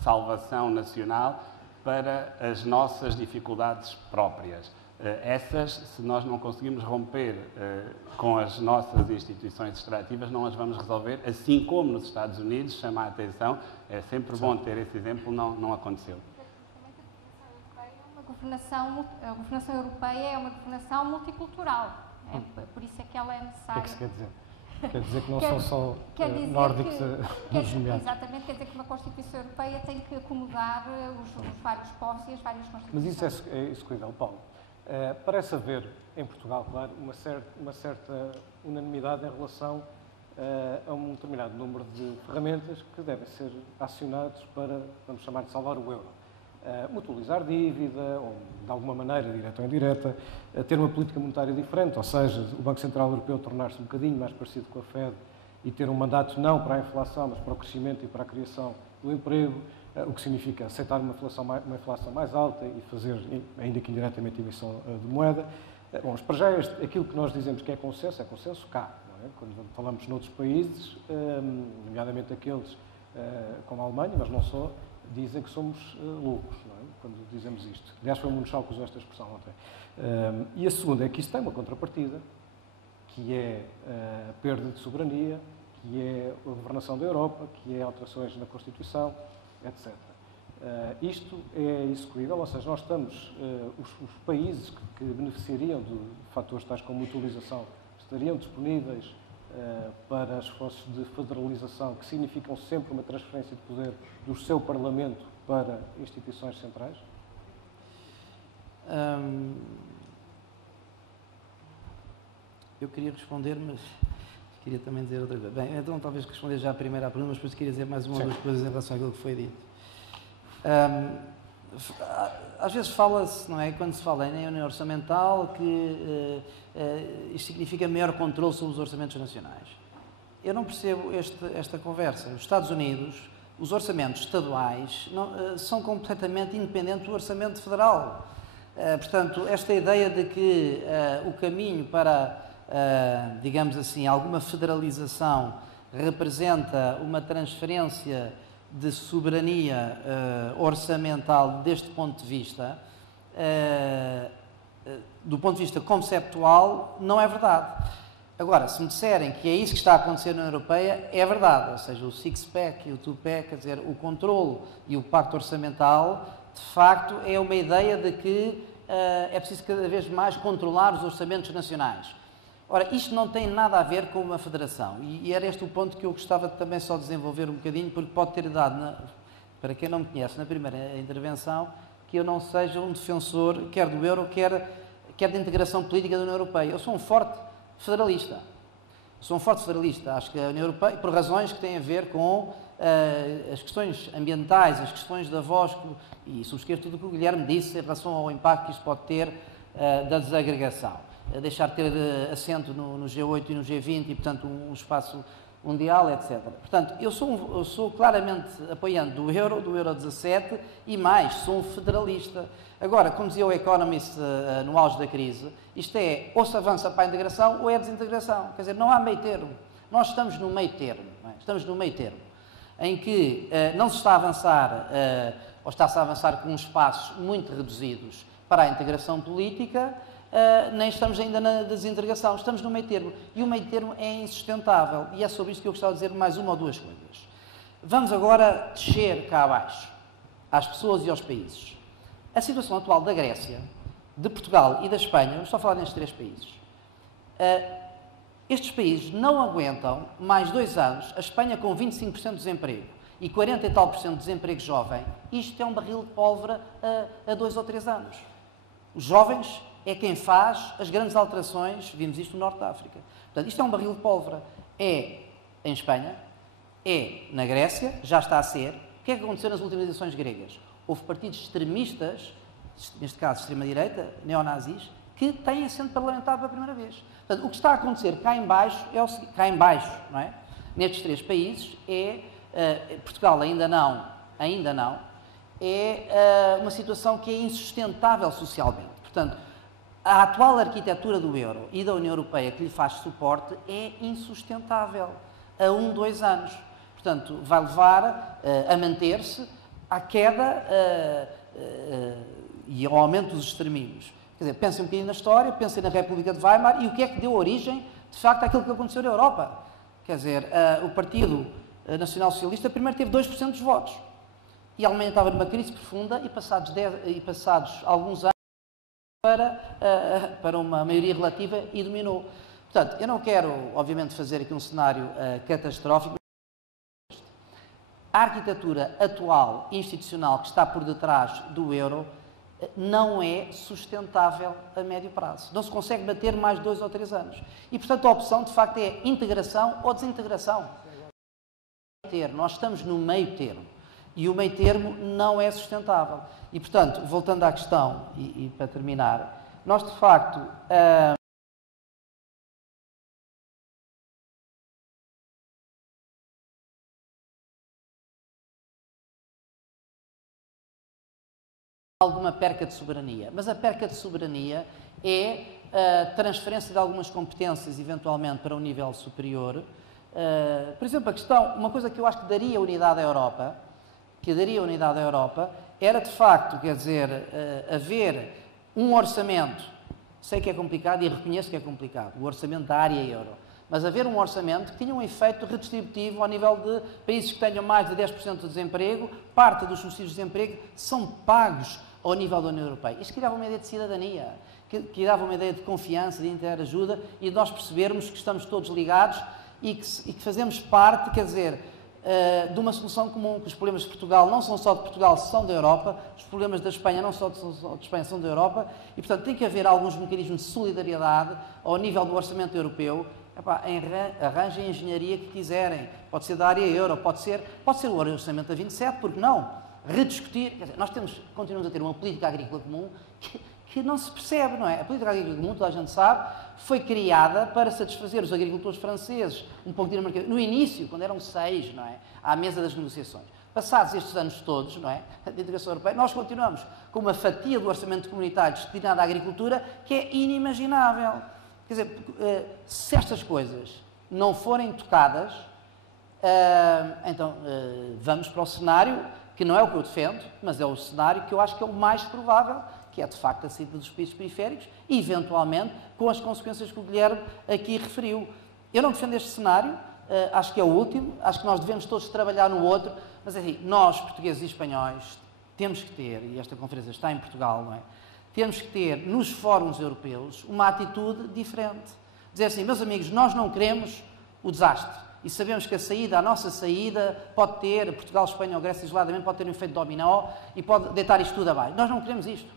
salvação nacional para as nossas dificuldades próprias. Essas, se nós não conseguimos romper com as nossas instituições extrativas, não as vamos resolver, assim como nos Estados Unidos, chama a atenção, é sempre bom ter esse exemplo, não aconteceu. A governação europeia é uma governação multicultural, por isso é que ela é necessária. O que é que isso quer dizer? Quer dizer que não são só nórdicos nos nomeados. Exatamente, quer dizer que uma Constituição Europeia tem que acomodar os vários povos e as várias constituições. Mas isso é execuível, Paulo. Parece haver, em Portugal, claro, uma certa unanimidade em relação a um determinado número de ferramentas que devem ser acionados para, vamos chamar de salvar o euro. Mutualizar dívida, ou de alguma maneira, direta ou indireta, ter uma política monetária diferente, ou seja, o Banco Central Europeu tornar-se um bocadinho mais parecido com a Fed e ter um mandato não para a inflação, mas para o crescimento e para a criação do emprego, o que significa aceitar uma inflação mais alta e fazer, ainda que indiretamente, emissão de moeda. Bom, para já aquilo que nós dizemos que é consenso cá. Não é? Quando falamos noutros países, nomeadamente aqueles como a Alemanha, mas não só, dizem que somos loucos, não é? Quando dizemos isto. Aliás, foi o Munchau que usou esta expressão ontem. E a segunda é que isto tem uma contrapartida, que é a perda de soberania, que é a governação da Europa, que é alterações na Constituição, etc. Isto é execuível, ou seja, nós estamos, os países que beneficiariam de fatores tais como mutualização estariam disponíveis para esforços de federalização que significam sempre uma transferência de poder do seu Parlamento para instituições centrais? Eu queria responder, mas queria também dizer outra coisa. Bem, então talvez responder já a primeira pergunta, mas depois queria dizer mais uma ou duas coisas em relação àquilo que foi dito. Às vezes fala-se, não é, quando se fala em União Orçamental, que isto significa maior controle sobre os orçamentos nacionais. Eu não percebo esta conversa. Os Estados Unidos, os orçamentos estaduais são completamente independentes do orçamento federal. Portanto, esta ideia de que o caminho para, digamos assim, alguma federalização representa uma transferência de soberania orçamental deste ponto de vista, do ponto de vista conceptual, não é verdade. Agora, se me disserem que é isso que está a acontecer na União Europeia, é verdade. Ou seja, o six-pack e o two-pack, quer dizer, o controle e o pacto orçamental, de facto, é uma ideia de que é preciso cada vez mais controlar os orçamentos nacionais. Ora, isto não tem nada a ver com uma federação, e era este o ponto que eu gostava de também só desenvolver um bocadinho, porque pode ter dado, para quem não me conhece, na primeira intervenção, que eu não seja um defensor, quer do euro, quer da integração política da União Europeia. Eu sou um forte federalista. Acho que a União Europeia, por razões que têm a ver com as questões ambientais, as questões da voz, e subscrevo tudo o que o Guilherme disse em relação ao impacto que isto pode ter da desagregação. Deixar de ter assento no G8 e no G20 e, portanto, um espaço mundial, etc. Portanto, eu sou claramente apoiante do Euro 17 e mais, sou um federalista. Agora, como dizia o Economist no auge da crise, isto é, ou se avança para a integração ou é a desintegração. Quer dizer, não há meio termo. Nós estamos no meio termo. Não é? Estamos no meio termo, em que não se está a avançar, ou está-se a avançar com uns passos muito reduzidos para a integração política, nem estamos ainda na desintegração, estamos no meio termo. E o meio termo é insustentável. E é sobre isso que eu gostava de dizer mais uma ou duas coisas. Vamos agora descer cá abaixo, às pessoas e aos países. A situação atual da Grécia, de Portugal e da Espanha, não estou a falar nestes três países, estes países não aguentam mais 2 anos, a Espanha com 25% de desemprego e 40 e tal % de desemprego jovem, isto é um barril de pólvora a 2 ou 3 anos. Os jovens é quem faz as grandes alterações, vimos isto no Norte da África. Portanto, isto é um barril de pólvora. É em Espanha, é na Grécia, já está a ser. O que é que aconteceu nas últimas eleições gregas? Houve partidos extremistas, neste caso extrema-direita, neonazis, que têm assento parlamentar pela primeira vez. Portanto, o que está a acontecer cá em baixo, não é? Nestes 3 países, Portugal ainda não, é uma situação que é insustentável socialmente. Portanto, a atual arquitetura do euro e da União Europeia que lhe faz suporte é insustentável a 1-2 anos. Portanto, vai levar a manter-se à queda e ao aumento dos extremismos. Quer dizer, pensem um bocadinho na história, pensem na República de Weimar e o que é que deu origem, de facto, àquilo que aconteceu na Europa. Quer dizer, o Partido Nacional Socialista primeiro teve 2% dos votos. E a Alemanha estava numa crise profunda e passados alguns anos para uma maioria relativa e dominou. Portanto, eu não quero, obviamente, fazer aqui um cenário catastrófico. A arquitetura atual, institucional, que está por detrás do euro, não é sustentável a médio prazo. Não se consegue bater mais 2 ou 3 anos. E, portanto, a opção, de facto, é integração ou desintegração. Nós estamos no meio termo. E o meio termo não é sustentável. E, portanto, voltando à questão, e para terminar, nós, de facto, alguma perca de soberania. Mas a perca de soberania é a transferência de algumas competências, eventualmente, para um nível superior. Por exemplo, a questão, uma coisa que eu acho que daria unidade à Europa, era de facto, quer dizer, haver um orçamento, sei que é complicado e reconheço que é complicado, o orçamento da área euro, mas haver um orçamento que tinha um efeito redistributivo ao nível de países que tenham mais de 10% de desemprego, parte dos subsídios de desemprego são pagos ao nível da União Europeia. Isto criava uma ideia de cidadania, que dava uma ideia de confiança, de interajuda e de nós percebermos que estamos todos ligados e que fazemos parte, quer dizer, de uma solução comum, que os problemas de Portugal não são só de Portugal, são da Europa, os problemas da Espanha não são só de Espanha, são da Europa, e portanto tem que haver alguns mecanismos de solidariedade ao nível do orçamento europeu. Arranjem a engenharia que quiserem, pode ser da área euro, pode ser o orçamento da 27, porque não? Rediscutir, quer dizer, nós continuamos a ter uma política agrícola comum que não se percebe, não é? A política agrícola comum, toda a gente sabe, foi criada para satisfazer os agricultores franceses, um pouco dinamarqueses, no início, quando eram 6, não é? À mesa das negociações. Passados estes anos todos, não é? De integração europeia, nós continuamos com uma fatia do orçamento comunitário destinada à agricultura que é inimaginável. Quer dizer, se estas coisas não forem tocadas, então vamos para o cenário que não é o que eu defendo, mas é o cenário que eu acho que é o mais provável, que é de facto a saída dos países periféricos e, eventualmente, com as consequências que o Guilherme aqui referiu. Eu não defendo este cenário, acho que é o último, acho que nós devemos todos trabalhar no outro, mas assim, nós, portugueses e espanhóis, temos que ter, e esta conferência está em Portugal, não é? Temos que ter, nos fóruns europeus, uma atitude diferente. Dizer assim, meus amigos, nós não queremos o desastre. E sabemos que a nossa saída, pode ter, Portugal, Espanha ou Grécia isoladamente, pode ter um efeito dominó e pode deitar isto tudo abaixo. Nós não queremos isto.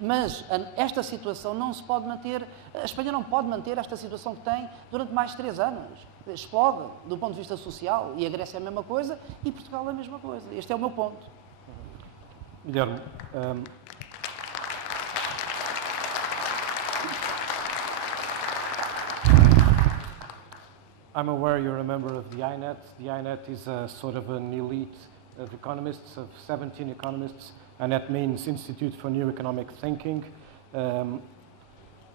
Mas esta situação não se pode manter, a Espanha não pode manter esta situação que tem durante mais de 3 anos. Explode do ponto de vista social. E a Grécia é a mesma coisa e Portugal é a mesma coisa. Este é o meu ponto. Guilherme, I'm aware you're a member of the INET. The INET is a sort of an elite of economists, of 17 economists. INET means Institute for New Economic Thinking, and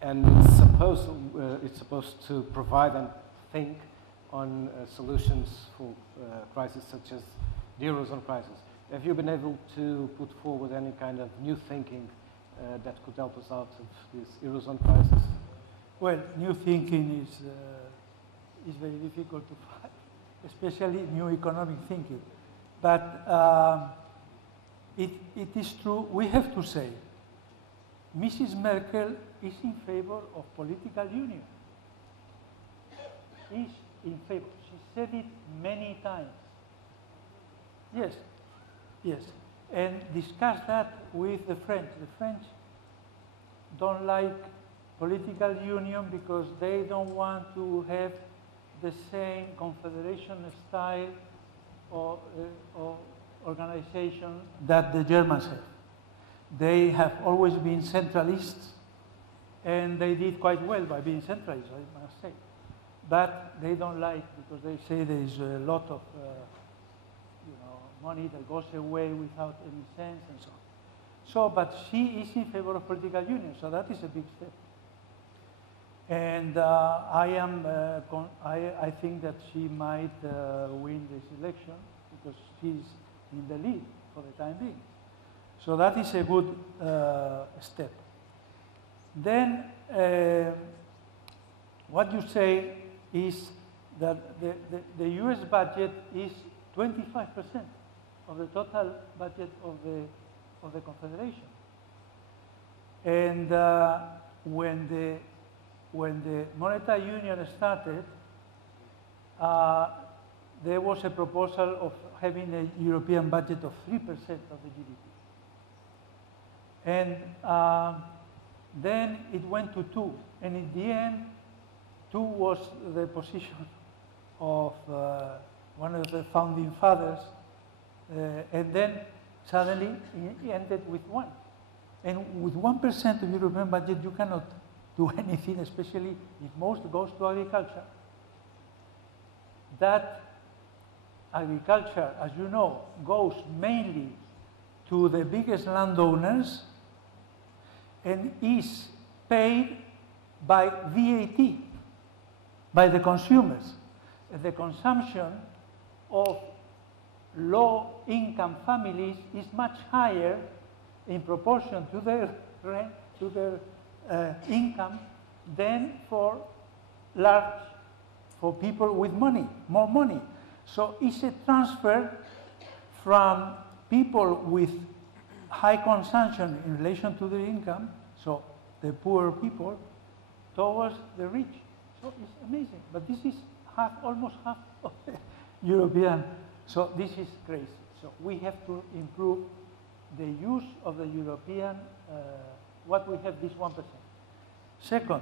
it's supposed to provide and think on solutions for crises such as the Eurozone crisis. Have you been able to put forward any kind of new thinking that could help us out of this Eurozone crisis? Well, new thinking is very difficult to find, especially new economic thinking. But it is true, we have to say, Mrs. Merkel is in favor of political union. Is in favor. She said it many times. Yes, yes. And discussed that with the French. The French don't like political union because they don't want to have the same confederation style or organization that the Germans have. They have always been centralists, and they did quite well by being centralists, I must say. But they don't like, because they say there is a lot of money that goes away without any sense and so on. So, but she is in favor of political union, so that is a big step. And I think that she might win this election because she's in the lead for the time being. So that is a good step. Then what you say is that the US budget is 25% of the total budget of the Confederation. And when the monetary union started, there was a proposal of having a European budget of 3% of the GDP. And then it went to 2%. And in the end, 2% was the position of one of the founding fathers. And then suddenly it ended with 1%. And with 1% of European budget, you cannot do anything, especially if most goes to agriculture. That agriculture, as you know, goes mainly to the biggest landowners and is paid by VAT, by the consumers. The consumption of low-income families is much higher in proportion to their rent, to their income, than for people with money, more money. So it's a transfer from people with high consumption in relation to their income, so the poor people towards the rich. So it's amazing. But this is almost half of the European. So this is crazy. So we have to improve the use of the European, what we have, this 1%. Second,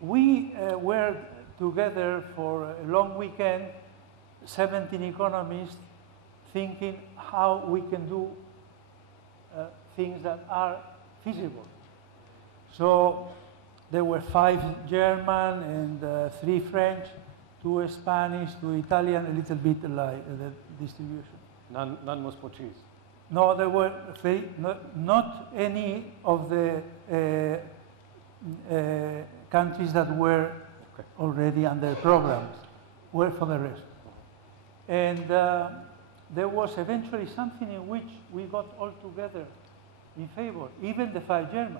we were together for a long weekend, 17 economists, thinking how we can do things that are feasible. So there were 5 German and 3 French, 2 Spanish, 2 Italian, a little bit like the distribution. None was Portuguese. No, there were 3, not any of the countries that were already under programs, were for the rest. And there was eventually something in which we got all together in favor, even the 5 Germans,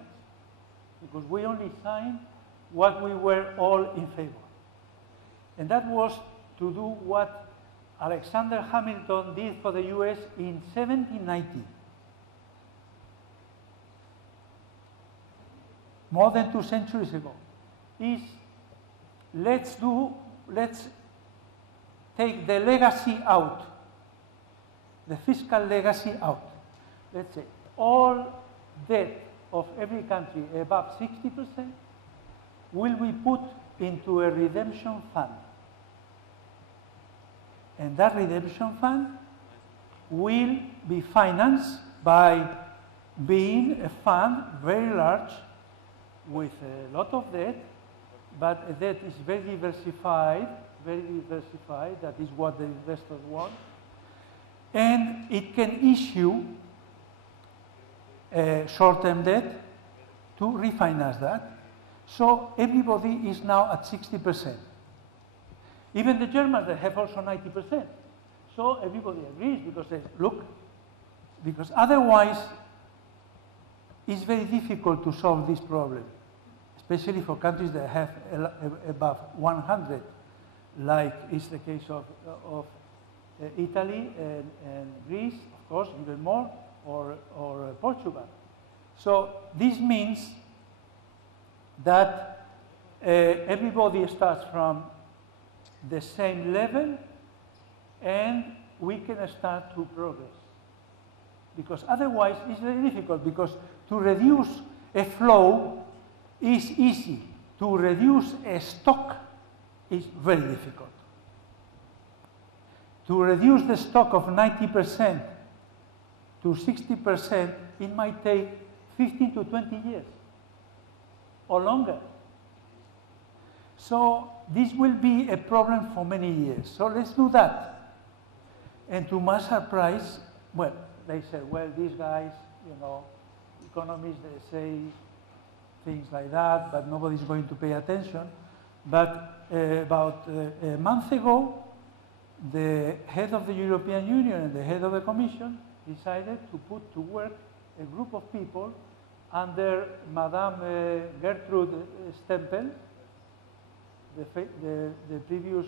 because we only signed what we were all in favor. And that was to do what Alexander Hamilton did for the US in 1790. More than 2 centuries ago. Is let's take the legacy out, the fiscal legacy out. Let's say all debt of every country above 60% will be put into a redemption fund. And that redemption fund will be financed by being a fund very large with a lot of debt, but a debt is very diversified, that is what the investors want. And it can issue short-term debt to refinance that. So everybody is now at 60%. Even the Germans, they have also 90%. So everybody agrees because they look, because otherwise it's very difficult to solve this problem, especially for countries that have above 100, like is the case of Italy and Greece, of course, even more, or Portugal. So this means that everybody starts from the same level and we can start to progress. Because otherwise it's very difficult, because to reduce a flow is easy. To reduce a stock is very difficult. To reduce the stock of 90% to 60%, it might take 15 to 20 years or longer. So this will be a problem for many years. So let's do that. And to my surprise, well, they said, well, these guys, you know, economists, they say things like that, but nobody's going to pay attention. But about a month ago, the head of the European Union and the head of the Commission decided to put to work a group of people under Madame Gertrude Stempel, the previous,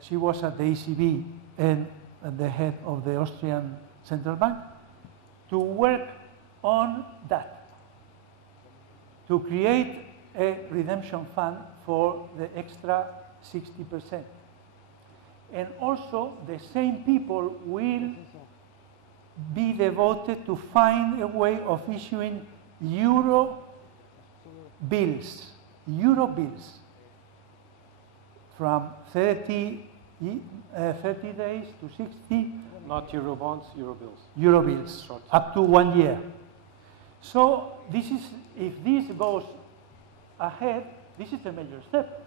she was at the ECB and the head of the Austrian Central Bank, to work on that, to create a redemption fund for the extra 60%. And also, the same people will be devoted to find a way of issuing euro bills, from 30 days to 60. Not euro bonds, euro bills. Euro bills, Short. up to 1 year. So this is, if this goes ahead, this is a major step.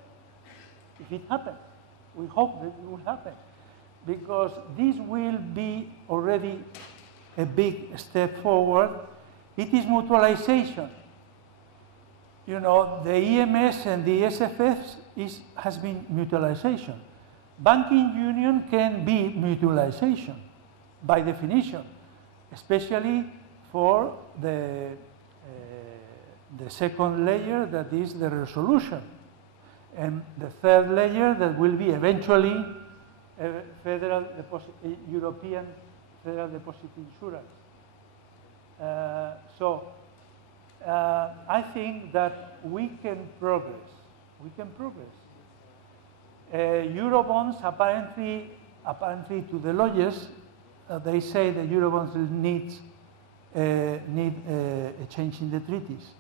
If it happens, we hope that it will happen, because this will be already a big step forward. It is mutualization. You know, the EMS and the SFF has been mutualization. Banking union can be mutualization by definition, especially for the second layer, that is the resolution, and the third layer that will be eventually European Federal Deposit Insurance. I think that we can progress. We can progress. Eurobonds apparently to the lawyers, they say that Eurobonds need a change in the treaties.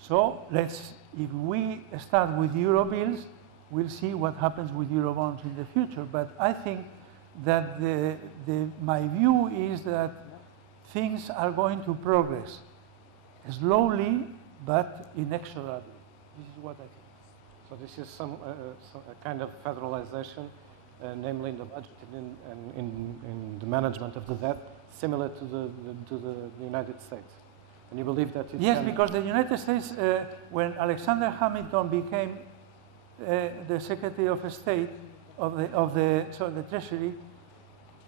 So if we start with Eurobills, we'll see what happens with Eurobonds in the future. But I think that my view is that things are going to progress slowly but inexorably. This is what I think. So this is a kind of federalization, namely in the budget and in the management of the debt, similar to the United States. And you believe that it Yes, because the United States, when Alexander Hamilton became the Secretary of State of the Treasury,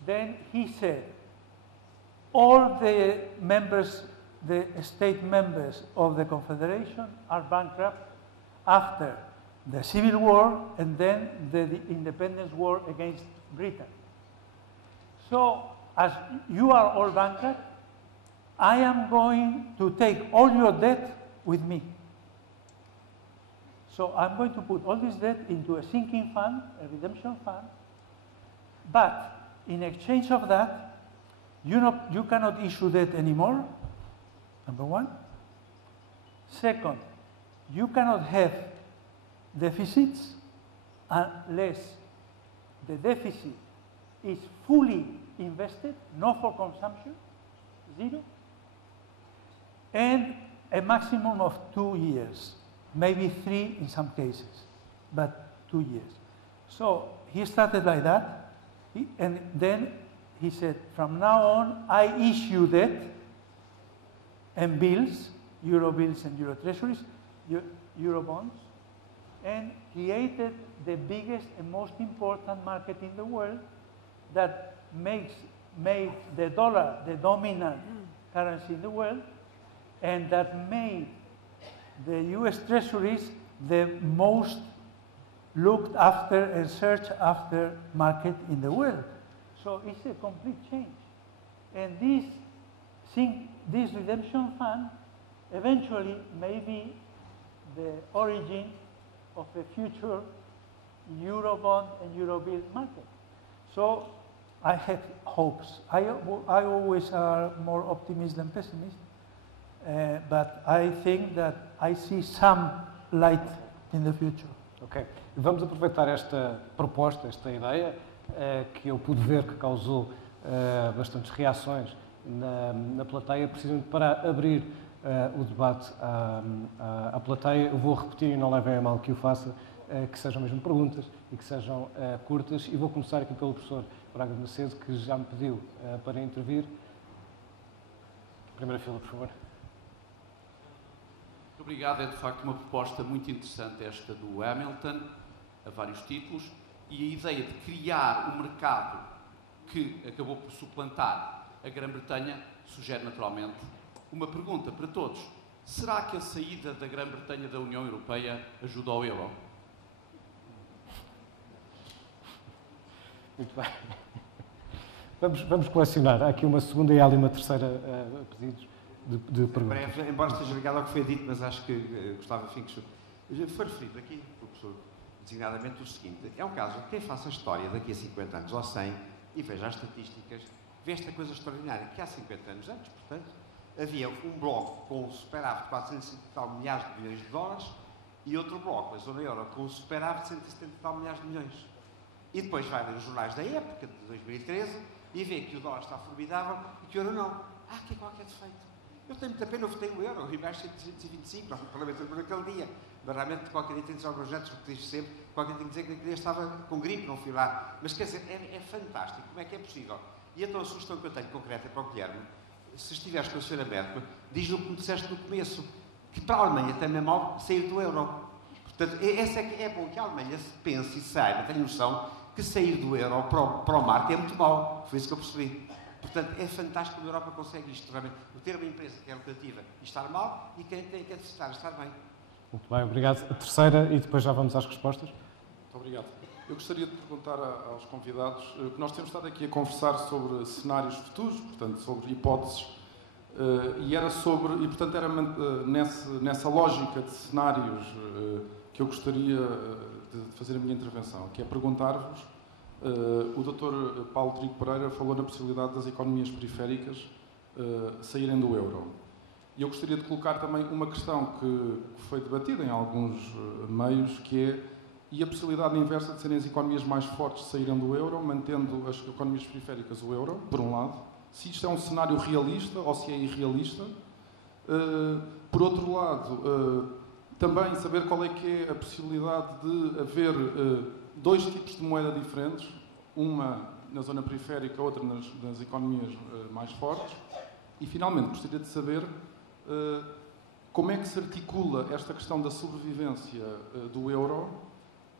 then he said, all the members, the state members of the Confederation are bankrupt after the Civil War and then the Independence War against Britain. So, as you are all bankrupt, I am going to take all your debt with me. So I'm going to put all this debt into a sinking fund, a redemption fund, but in exchange of that, you cannot issue debt anymore, number one. Second, you cannot have deficits unless the deficit is fully invested, not for consumption, zero, and a maximum of 2 years, maybe 3 in some cases, but 2 years. So he started like that, and then he said, from now on, I issue debt and bills, Euro bills and Euro treasuries, Euro bonds, and created the biggest and most important market in the world that made the dollar the dominant currency in the world, and that made the US treasuries the most looked after and searched after market in the world. So it's a complete change. And this redemption fund eventually may be the origin of a future Eurobond and Eurobill market. So I have hopes. I always are more optimist than pessimist, but I think that I see some light in the future. Ok. Vamos aproveitar esta proposta, esta ideia, que eu pude ver que causou bastantes reações na plateia, precisamente para abrir o debate à plateia. Eu vou repetir, e não levem a mal que o faça, que sejam mesmo perguntas e que sejam curtas. E vou começar aqui pelo professor Braga de Macedo, que já me pediu para intervir. Primeira fila, por favor. Muito obrigado. É de facto uma proposta muito interessante esta do Hamilton, a vários títulos, e a ideia de criar um mercado que acabou por suplantar a Grã-Bretanha sugere naturalmente uma pergunta para todos. Será que a saída da Grã-Bretanha da União Europeia ajuda ao euro? Muito bem. Vamos colecionar. Há aqui uma segunda e há ali uma terceira pedidos de perguntas. Breve, embora esteja ligado ao que foi dito, mas acho que Gustavo Finques foi referido aqui, o professor, designadamente o seguinte: é um caso que quem faça a história daqui a 50 anos ou 100 e veja as estatísticas, vê esta coisa extraordinária, que há 50 anos antes, portanto, havia um bloco com um superávit de 470 e tal milhares de milhões de dólares e outro bloco, a zona euro, com um superávit de 170 e tal milhares de milhões. E depois vai ler os jornais da época, de 2013, e vê que o dólar está formidável e que o euro não. Que é qualquer defeito. Eu tenho muita pena, eu votei o euro, e mais 125, nós no Parlamento naquele dia. Mas realmente, qualquer dia tem de ser alguns netos, porque diz sempre, qualquer dia tem de dizer que naquele dia estava com gripe, não fui lá. Mas quer dizer, é fantástico, como é que é possível? E então a sugestão que eu tenho concreta para o Guilherme, se estiveres com a senhora Merkel, diz-lhe o que me disseste no começo, que para a Alemanha também é mal sair do euro. Portanto, essa é bom que a Alemanha pense e saiba, tenha noção que sair do euro para o marco é muito mau. Foi isso que eu percebi. Portanto, é fantástico como a Europa consegue isto, realmente. Ter uma empresa que é lucrativa e estar mal, e quem tem que necessitar estar bem. Muito bem, obrigado. A terceira, e depois já vamos às respostas. Muito obrigado. Eu gostaria de perguntar aos convidados que nós temos estado aqui a conversar sobre cenários futuros, portanto, sobre hipóteses e era sobre, e portanto era nessa lógica de cenários que eu gostaria de fazer a minha intervenção, que é perguntar-vos, o Dr. Paulo Trigo Pereira falou na possibilidade das economias periféricas saírem do euro. E eu gostaria de colocar também uma questão que foi debatida em alguns meios, que é, e a possibilidade inversa de serem as economias mais fortes saírem do euro, mantendo as economias periféricas o euro, por um lado, se isto é um cenário realista ou se é irrealista. Por outro lado, também saber qual é que é a possibilidade de haver dois tipos de moeda diferentes, uma na zona periférica, outra nas economias mais fortes. E, finalmente, gostaria de saber como é que se articula esta questão da sobrevivência do euro,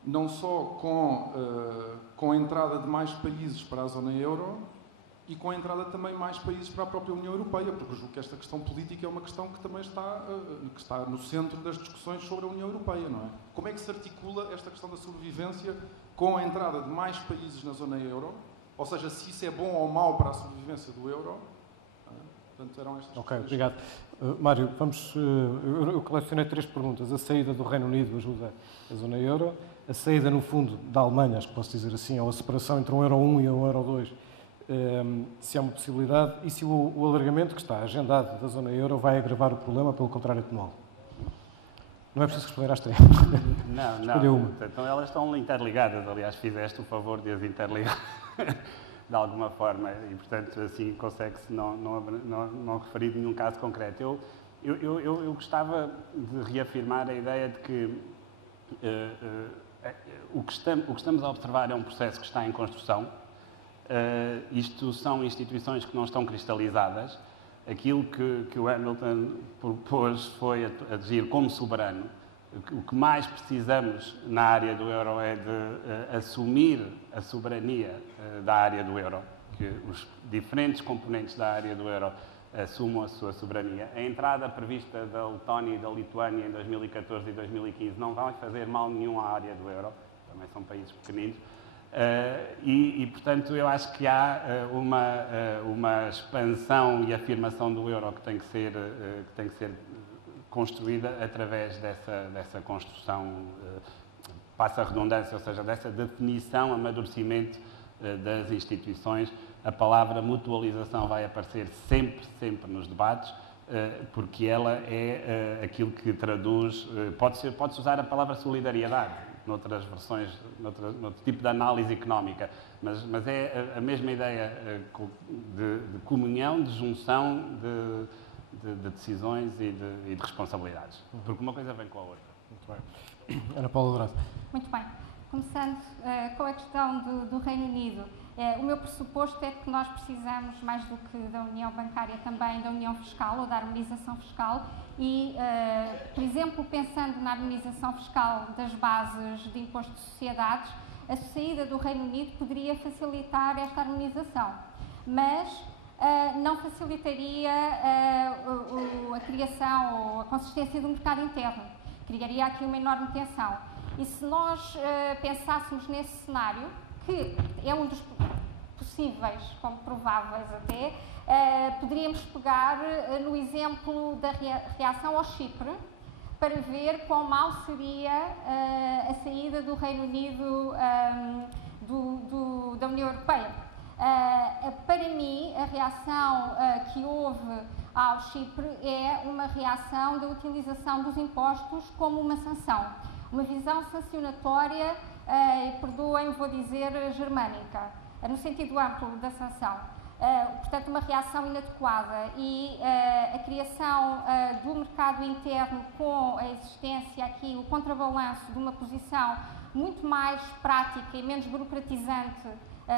não só com a entrada de mais países para a zona euro e com a entrada também de mais países para a própria União Europeia, porque eu julgo que esta questão política é uma questão que também está no centro das discussões sobre a União Europeia, não é? Como é que se articula esta questão da sobrevivência com a entrada de mais países na zona euro? Ou seja, se isso é bom ou mau para a sobrevivência do euro? Portanto, eram estas Ok, questões. obrigado. Mário, eu colecionei 3 perguntas. A saída do Reino Unido ajuda a zona euro, a saída, no fundo, da Alemanha, acho que posso dizer assim, ou a separação entre um euro 1 e um euro 2, se há uma possibilidade, e se o alargamento que está agendado da zona euro vai agravar o problema, pelo contrário, atenuá-lo. Não é preciso responder às 3. Não, Escolha uma. Então elas estão interligadas. Aliás, fizeste o favor de as interligar de alguma forma e, portanto, assim consegue-se não referir nenhum caso concreto. Eu gostava de reafirmar a ideia de que o que estamos a observar é um processo que está em construção. Isto são instituições que não estão cristalizadas. Aquilo que o Hamilton propôs foi agir como soberano. O que mais precisamos na área do euro é de assumir a soberania da área do euro, que os diferentes componentes da área do euro assumam a sua soberania. A entrada prevista da Letónia e da Lituânia em 2014 e 2015 não vai fazer mal nenhum à área do euro, também são países pequeninos. Portanto, eu acho que há uma expansão e afirmação do euro que tem que ser construída através dessa construção, passa a redundância, ou seja, dessa definição, amadurecimento das instituições. A palavra mutualização vai aparecer sempre nos debates, porque ela é aquilo que traduz, pode-se usar a palavra solidariedade, noutras versões, noutro tipo de análise económica, mas é a mesma ideia de comunhão, de junção de decisões e de responsabilidades, porque uma coisa vem com a outra. Muito bem. Ana Paula Dourado. Muito bem. Começando com a questão do Reino Unido, o meu pressuposto é que nós precisamos, mais do que da União Bancária, também da União Fiscal ou da harmonização fiscal e, por exemplo, pensando na harmonização fiscal das bases de imposto de sociedades, a saída do Reino Unido poderia facilitar esta harmonização, mas não facilitaria a criação ou a consistência do mercado interno. Criaria aqui uma enorme tensão. E se nós pensássemos nesse cenário, que é um dos possíveis, como prováveis até, poderíamos pegar no exemplo da reação ao Chipre para ver quão mal seria a saída do Reino Unido da União Europeia. Para mim, a reação que houve ao Chipre é uma reação da utilização dos impostos como uma sanção. Uma visão sancionatória, perdoem, vou dizer, germânica, no sentido amplo da sanção. Portanto, uma reação inadequada e a criação do mercado interno com a existência aqui, o contrabalanço de uma posição muito mais prática e menos burocratizante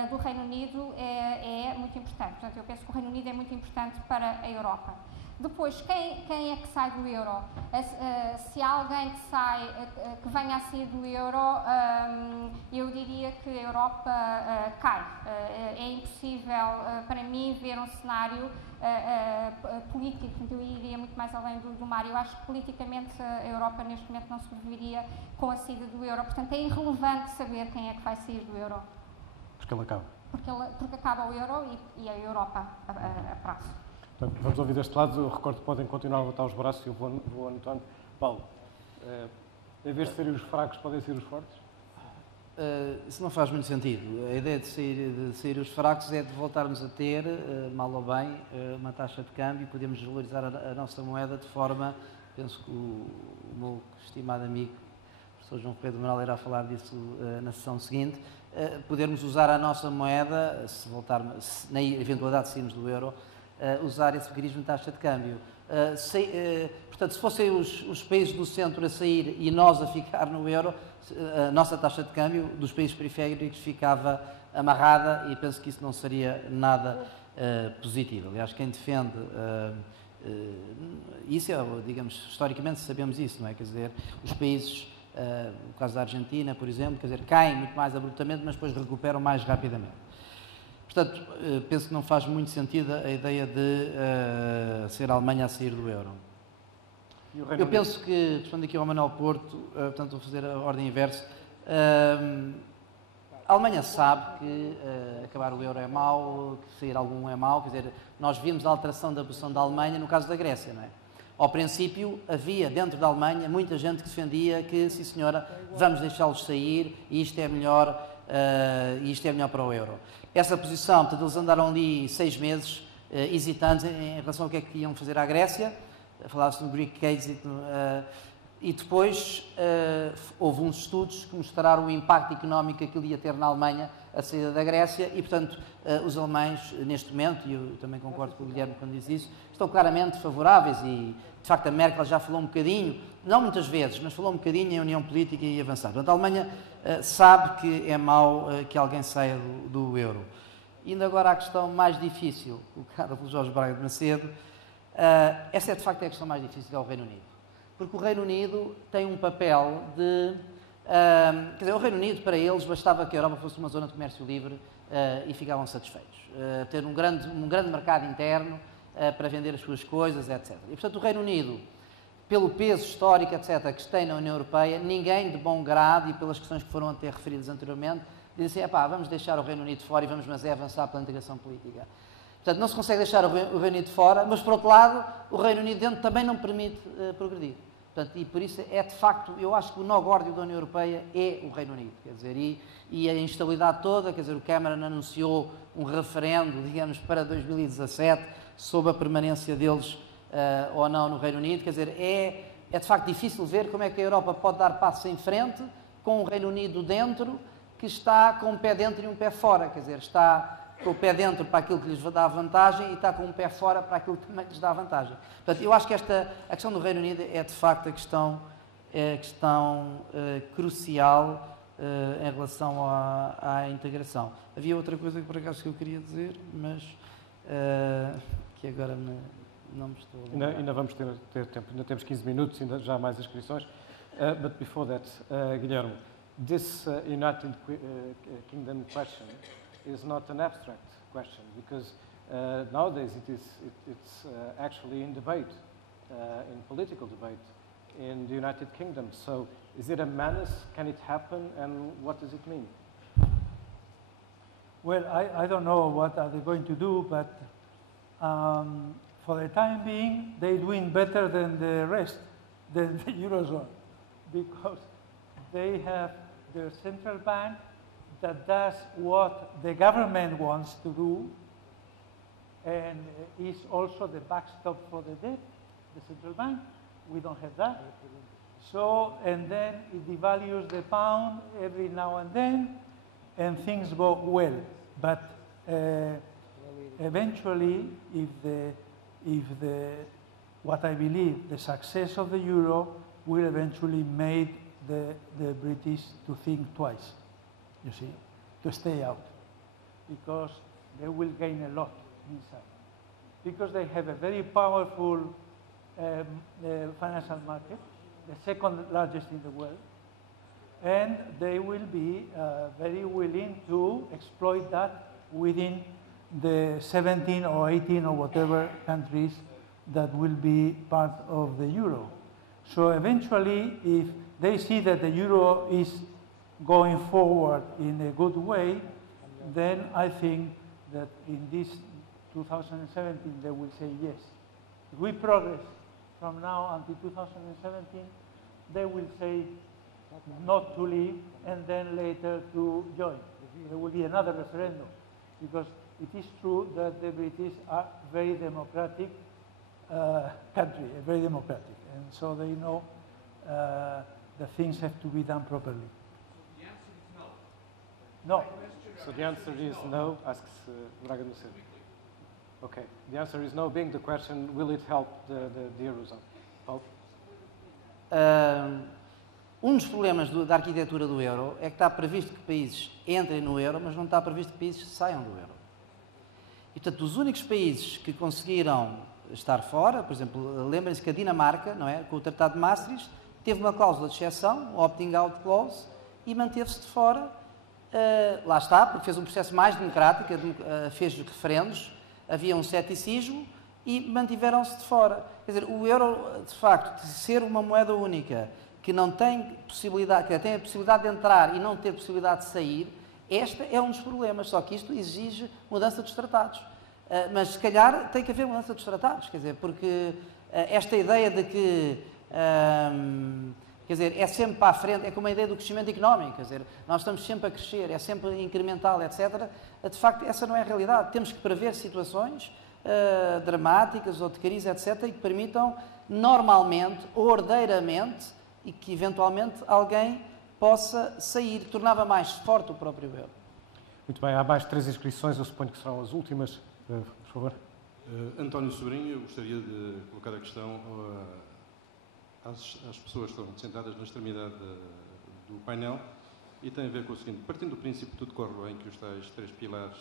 do Reino Unido é muito importante. Portanto, eu penso que o Reino Unido é muito importante para a Europa. Depois, quem é que sai do euro? Se há alguém que venha a sair do euro, eu diria que a Europa cai. É impossível, para mim, ver um cenário político, eu iria muito mais além do Mário. Eu acho que politicamente a Europa neste momento não sobreviveria com a saída do euro. Portanto, é irrelevante saber quem é que vai sair do euro. Porque ele acaba. Porque acaba o euro e a Europa a prazo. Portanto, vamos ouvir deste lado. Eu recordo que podem continuar a levantar os braços e eu vou anotando. Paulo, em vez de serem os fracos, podem ser os fortes? Isso não faz muito sentido. A ideia de sair os fracos é de voltarmos a ter, mal ou bem, uma taxa de câmbio e podemos valorizar a nossa moeda de forma, penso que o meu estimado amigo, o professor João Ferreira do Moral, irá falar disso na sessão seguinte, podermos usar a nossa moeda, na eventualidade de sairmos do euro, usar esse mecanismo de taxa de câmbio. Portanto, se fossem os países do centro a sair e nós a ficar no euro, a nossa taxa de câmbio dos países periféricos ficava amarrada e penso que isso não seria nada positivo. Aliás, quem defende isso, digamos, historicamente sabemos isso, não é? Quer dizer, os países, no caso da Argentina, por exemplo, quer dizer, caem muito mais abruptamente, mas depois recuperam mais rapidamente. Portanto, penso que não faz muito sentido a ideia de ser a Alemanha a sair do euro. Eu penso que, respondendo aqui ao Manuel Porto, portanto vou fazer a ordem inversa, a Alemanha sabe que acabar o euro é mau, que sair algum é mau, quer dizer, nós vimos a alteração da posição da Alemanha no caso da Grécia, não é? Ao princípio, havia dentro da Alemanha muita gente que defendia que, sim senhora, vamos deixá-los sair e isto é melhor para o euro. Essa posição, portanto, eles andaram ali 6 meses hesitantes em relação ao que é que iam fazer à Grécia, falava-se no Greek Exit, e depois houve uns estudos que mostraram o impacto económico que aquilo ia ter na Alemanha, a saída da Grécia, e, portanto, os alemães, neste momento, e eu também concordo com o Guilherme quando diz isso, estão claramente favoráveis e, de facto, a Merkel já falou um bocadinho, não muitas vezes, mas falou um bocadinho em união política e avançar. Portanto, a Alemanha sabe que é mau que alguém saia do euro. Indo agora à questão mais difícil, colocada pelo Jorge Braga de Macedo, essa é, de facto, a questão mais difícil, que é o Reino Unido. Porque o Reino Unido tem um papel de... quer dizer, o Reino Unido, para eles, bastava que a Europa fosse uma zona de comércio livre e ficavam satisfeitos. Ter um grande mercado interno para vender as suas coisas, etc. E, portanto, o Reino Unido, pelo peso histórico, etc., que tem na União Europeia, ninguém de bom grado, e pelas questões que foram até referidas anteriormente, diz assim, vamos deixar o Reino Unido fora e vamos, mas avançar pela integração política. Portanto, não se consegue deixar o Reino Unido fora, mas, por outro lado, o Reino Unido dentro também não permite progredir. Portanto, e por isso é, de facto, eu acho que o nó górdio da União Europeia é o Reino Unido. Quer dizer, e a instabilidade toda, quer dizer, o Cameron anunciou um referendo, digamos, para 2017, sobre a permanência deles ou não no Reino Unido. Quer dizer, é de facto difícil ver como é que a Europa pode dar passos em frente com o Reino Unido dentro, que está com um pé dentro e um pé fora. Quer dizer, está com o pé dentro para aquilo que lhes dá vantagem e está com um pé fora para aquilo que também lhes dá vantagem. Portanto, eu acho que a questão do Reino Unido é, de facto, a questão crucial em relação à integração. Havia outra coisa que, por acaso, que eu queria dizer, mas que agora não me estou a lembrar. Ainda vamos ter tempo, ainda temos 15 minutos, ainda já há mais inscrições. But before that, Guilherme, this United Kingdom question is not an abstract question, because nowadays it's actually in debate, in political debate in the United Kingdom. So is it a menace? Can it happen? And what does it mean? Well, I don't know what are they going to do, but for the time being, they're doing better than the rest, than the Eurozone, because they have their central bank that does what the government wants to do, and is also the backstop for the debt, the central bank. We don't have that. So, and then it devalues the pound every now and then, and things go well. But eventually, what I believe, the success of the euro will eventually make the British to think twice, you see, to stay out, because they will gain a lot inside, because they have a very powerful financial market, the second largest in the world, and they will be very willing to exploit that within the 17 or 18 or whatever countries that will be part of the euro. So eventually, if they see that the euro is going forward in a good way, then I think that in this 2017, they will say yes. If we progress from now until 2017, they will say not to leave and then later to join. There will be another referendum, because it is true that the British are very democratic country, very democratic, and so they know that things have to be done properly. The answer is no. No. So the answer is no, asks Braga do Centro. Okay, the answer is no, being the question, will it help the Eurozone? Paulo? Um dos problemas da arquitetura do euro é que está previsto que países entrem no euro, mas não está previsto que países saiam do euro. E, portanto, os únicos países que conseguiram estar fora, por exemplo, lembrem-se que a Dinamarca, não é, com o Tratado de Maastricht, teve uma cláusula de exceção, opting out clause, e manteve-se de fora. Lá está, porque fez um processo mais democrático, fez referendos, havia um ceticismo e mantiveram-se de fora. Quer dizer, o euro, de facto, de ser uma moeda única, que não tem possibilidade, que tem a possibilidade de entrar e não ter possibilidade de sair, este é um dos problemas, só que isto exige mudança dos tratados. Mas, se calhar, tem que haver mudança dos tratados, quer dizer, porque esta ideia de que, quer dizer, é sempre para a frente, é como a ideia do crescimento económico, quer dizer, nós estamos sempre a crescer, é sempre incremental, etc. De facto, essa não é a realidade. Temos que prever situações dramáticas ou de crise, etc., e que permitam normalmente, ordeiramente, e que eventualmente alguém possa sair, tornava mais forte o próprio euro. Muito bem, há mais 3 inscrições, eu suponho que serão as últimas. Por favor. António Sobrinho, eu gostaria de colocar a questão às pessoas que estão sentadas na extremidade do painel, e tem a ver com o seguinte: partindo do princípio que tudo corre bem, que os tais 3 pilares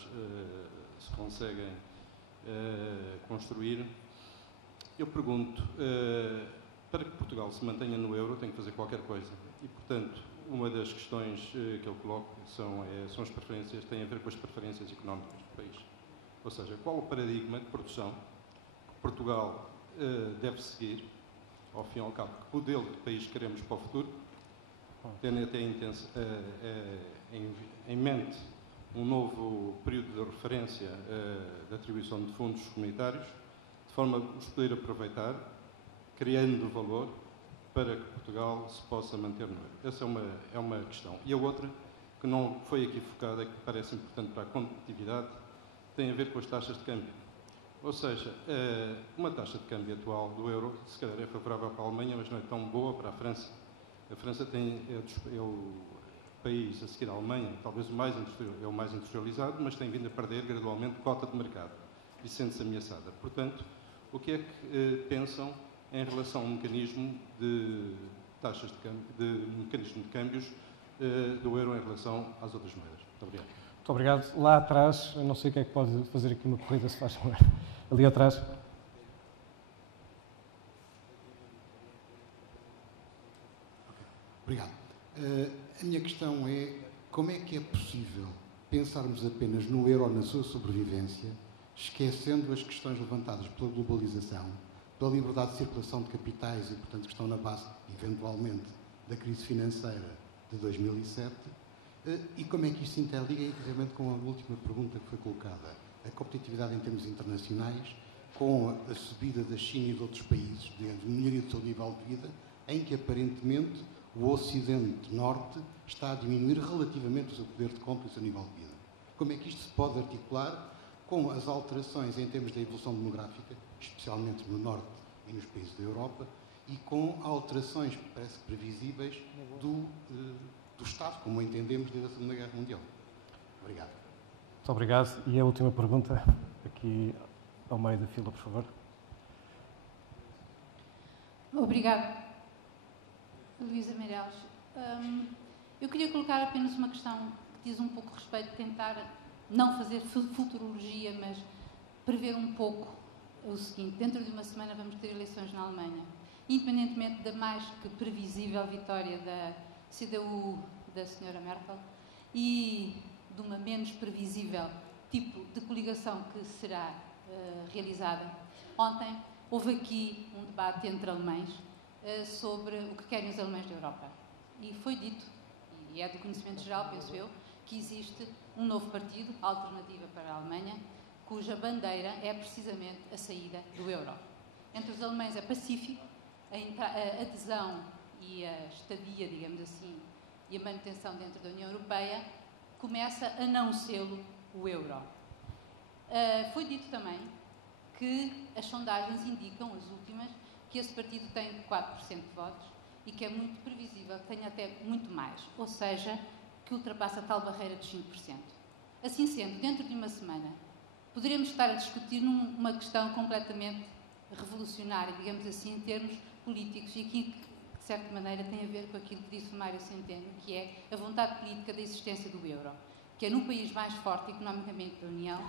se conseguem construir, eu pergunto, para que Portugal se mantenha no euro tem que fazer qualquer coisa, e portanto uma das questões que eu coloco são as preferências, tem a ver com as preferências económicas do país. Ou seja, qual o paradigma de produção que Portugal deve seguir, ao fim e ao cabo, que modelo de país queremos para o futuro, tendo até em mente um novo período de referência da atribuição de fundos comunitários, de forma a os poder aproveitar, criando valor para que Portugal se possa manter no euro. Essa é uma questão. E a outra, que não foi aqui focada, que parece importante para a competitividade, tem a ver com as taxas de câmbio. Ou seja, uma taxa de câmbio atual do euro, se calhar é favorável para a Alemanha, mas não é tão boa para a França. A França é o país, a seguir à Alemanha, talvez o mais industrializado, mas tem vindo a perder gradualmente cota de mercado e sente-se ameaçada. Portanto, o que é que pensam em relação a um mecanismo de taxas de câmbio, mecanismo de câmbios do euro em relação às outras moedas? Muito obrigado. Muito obrigado. Lá atrás, eu não sei o que é que pode fazer aqui uma corrida, se faz favor. Ali atrás. Obrigado. A minha questão é como é que é possível pensarmos apenas no euro na sua sobrevivência, esquecendo as questões levantadas pela globalização, pela liberdade de circulação de capitais e, portanto, que estão na base, eventualmente, da crise financeira de 2007, e como é que isto se interliga, inclusivamente, com a última pergunta que foi colocada, a competitividade em termos internacionais, com a subida da China e de outros países, digamos, melhoria do seu nível de vida, em que, aparentemente, o Ocidente Norte está a diminuir relativamente o seu poder de compra e o seu nível de vida. Como é que isto se pode articular com as alterações em termos da evolução demográfica, especialmente no Norte e nos países da Europa, e com alterações, parece previsíveis, do Estado, como entendemos desde a Segunda Guerra Mundial? Obrigado. Muito obrigado. E a última pergunta, aqui ao meio da fila, por favor. Obrigada, Luísa Meireles. Eu queria colocar apenas uma questão que diz um pouco respeito, tentar não fazer futurologia, mas prever um pouco o seguinte: dentro de uma semana vamos ter eleições na Alemanha. Independentemente da mais que previsível vitória da CDU da Sra. Merkel e de uma menos previsível tipo de coligação que será realizada, ontem houve aqui um debate entre alemães sobre o que querem os alemães da Europa. E foi dito, e é de conhecimento geral, penso eu, que existe um novo partido, Alternativa para a Alemanha, cuja bandeira é precisamente a saída do euro. Entre os alemães é pacífico, a adesão e a estadia, digamos assim, e a manutenção dentro da União Europeia começa a não sê-lo o euro. Foi dito também que as sondagens indicam, as últimas, que esse partido tem 4% de votos e que é muito previsível que tenha até muito mais, ou seja, que ultrapassa a tal barreira dos 5%. Assim sendo, dentro de uma semana, poderemos estar a discutir uma questão completamente revolucionária, digamos assim, em termos políticos, e aqui, de certa maneira, tem a ver com aquilo que disse o Mário Centeno, que é a vontade política da existência do euro, que é num país mais forte economicamente da União,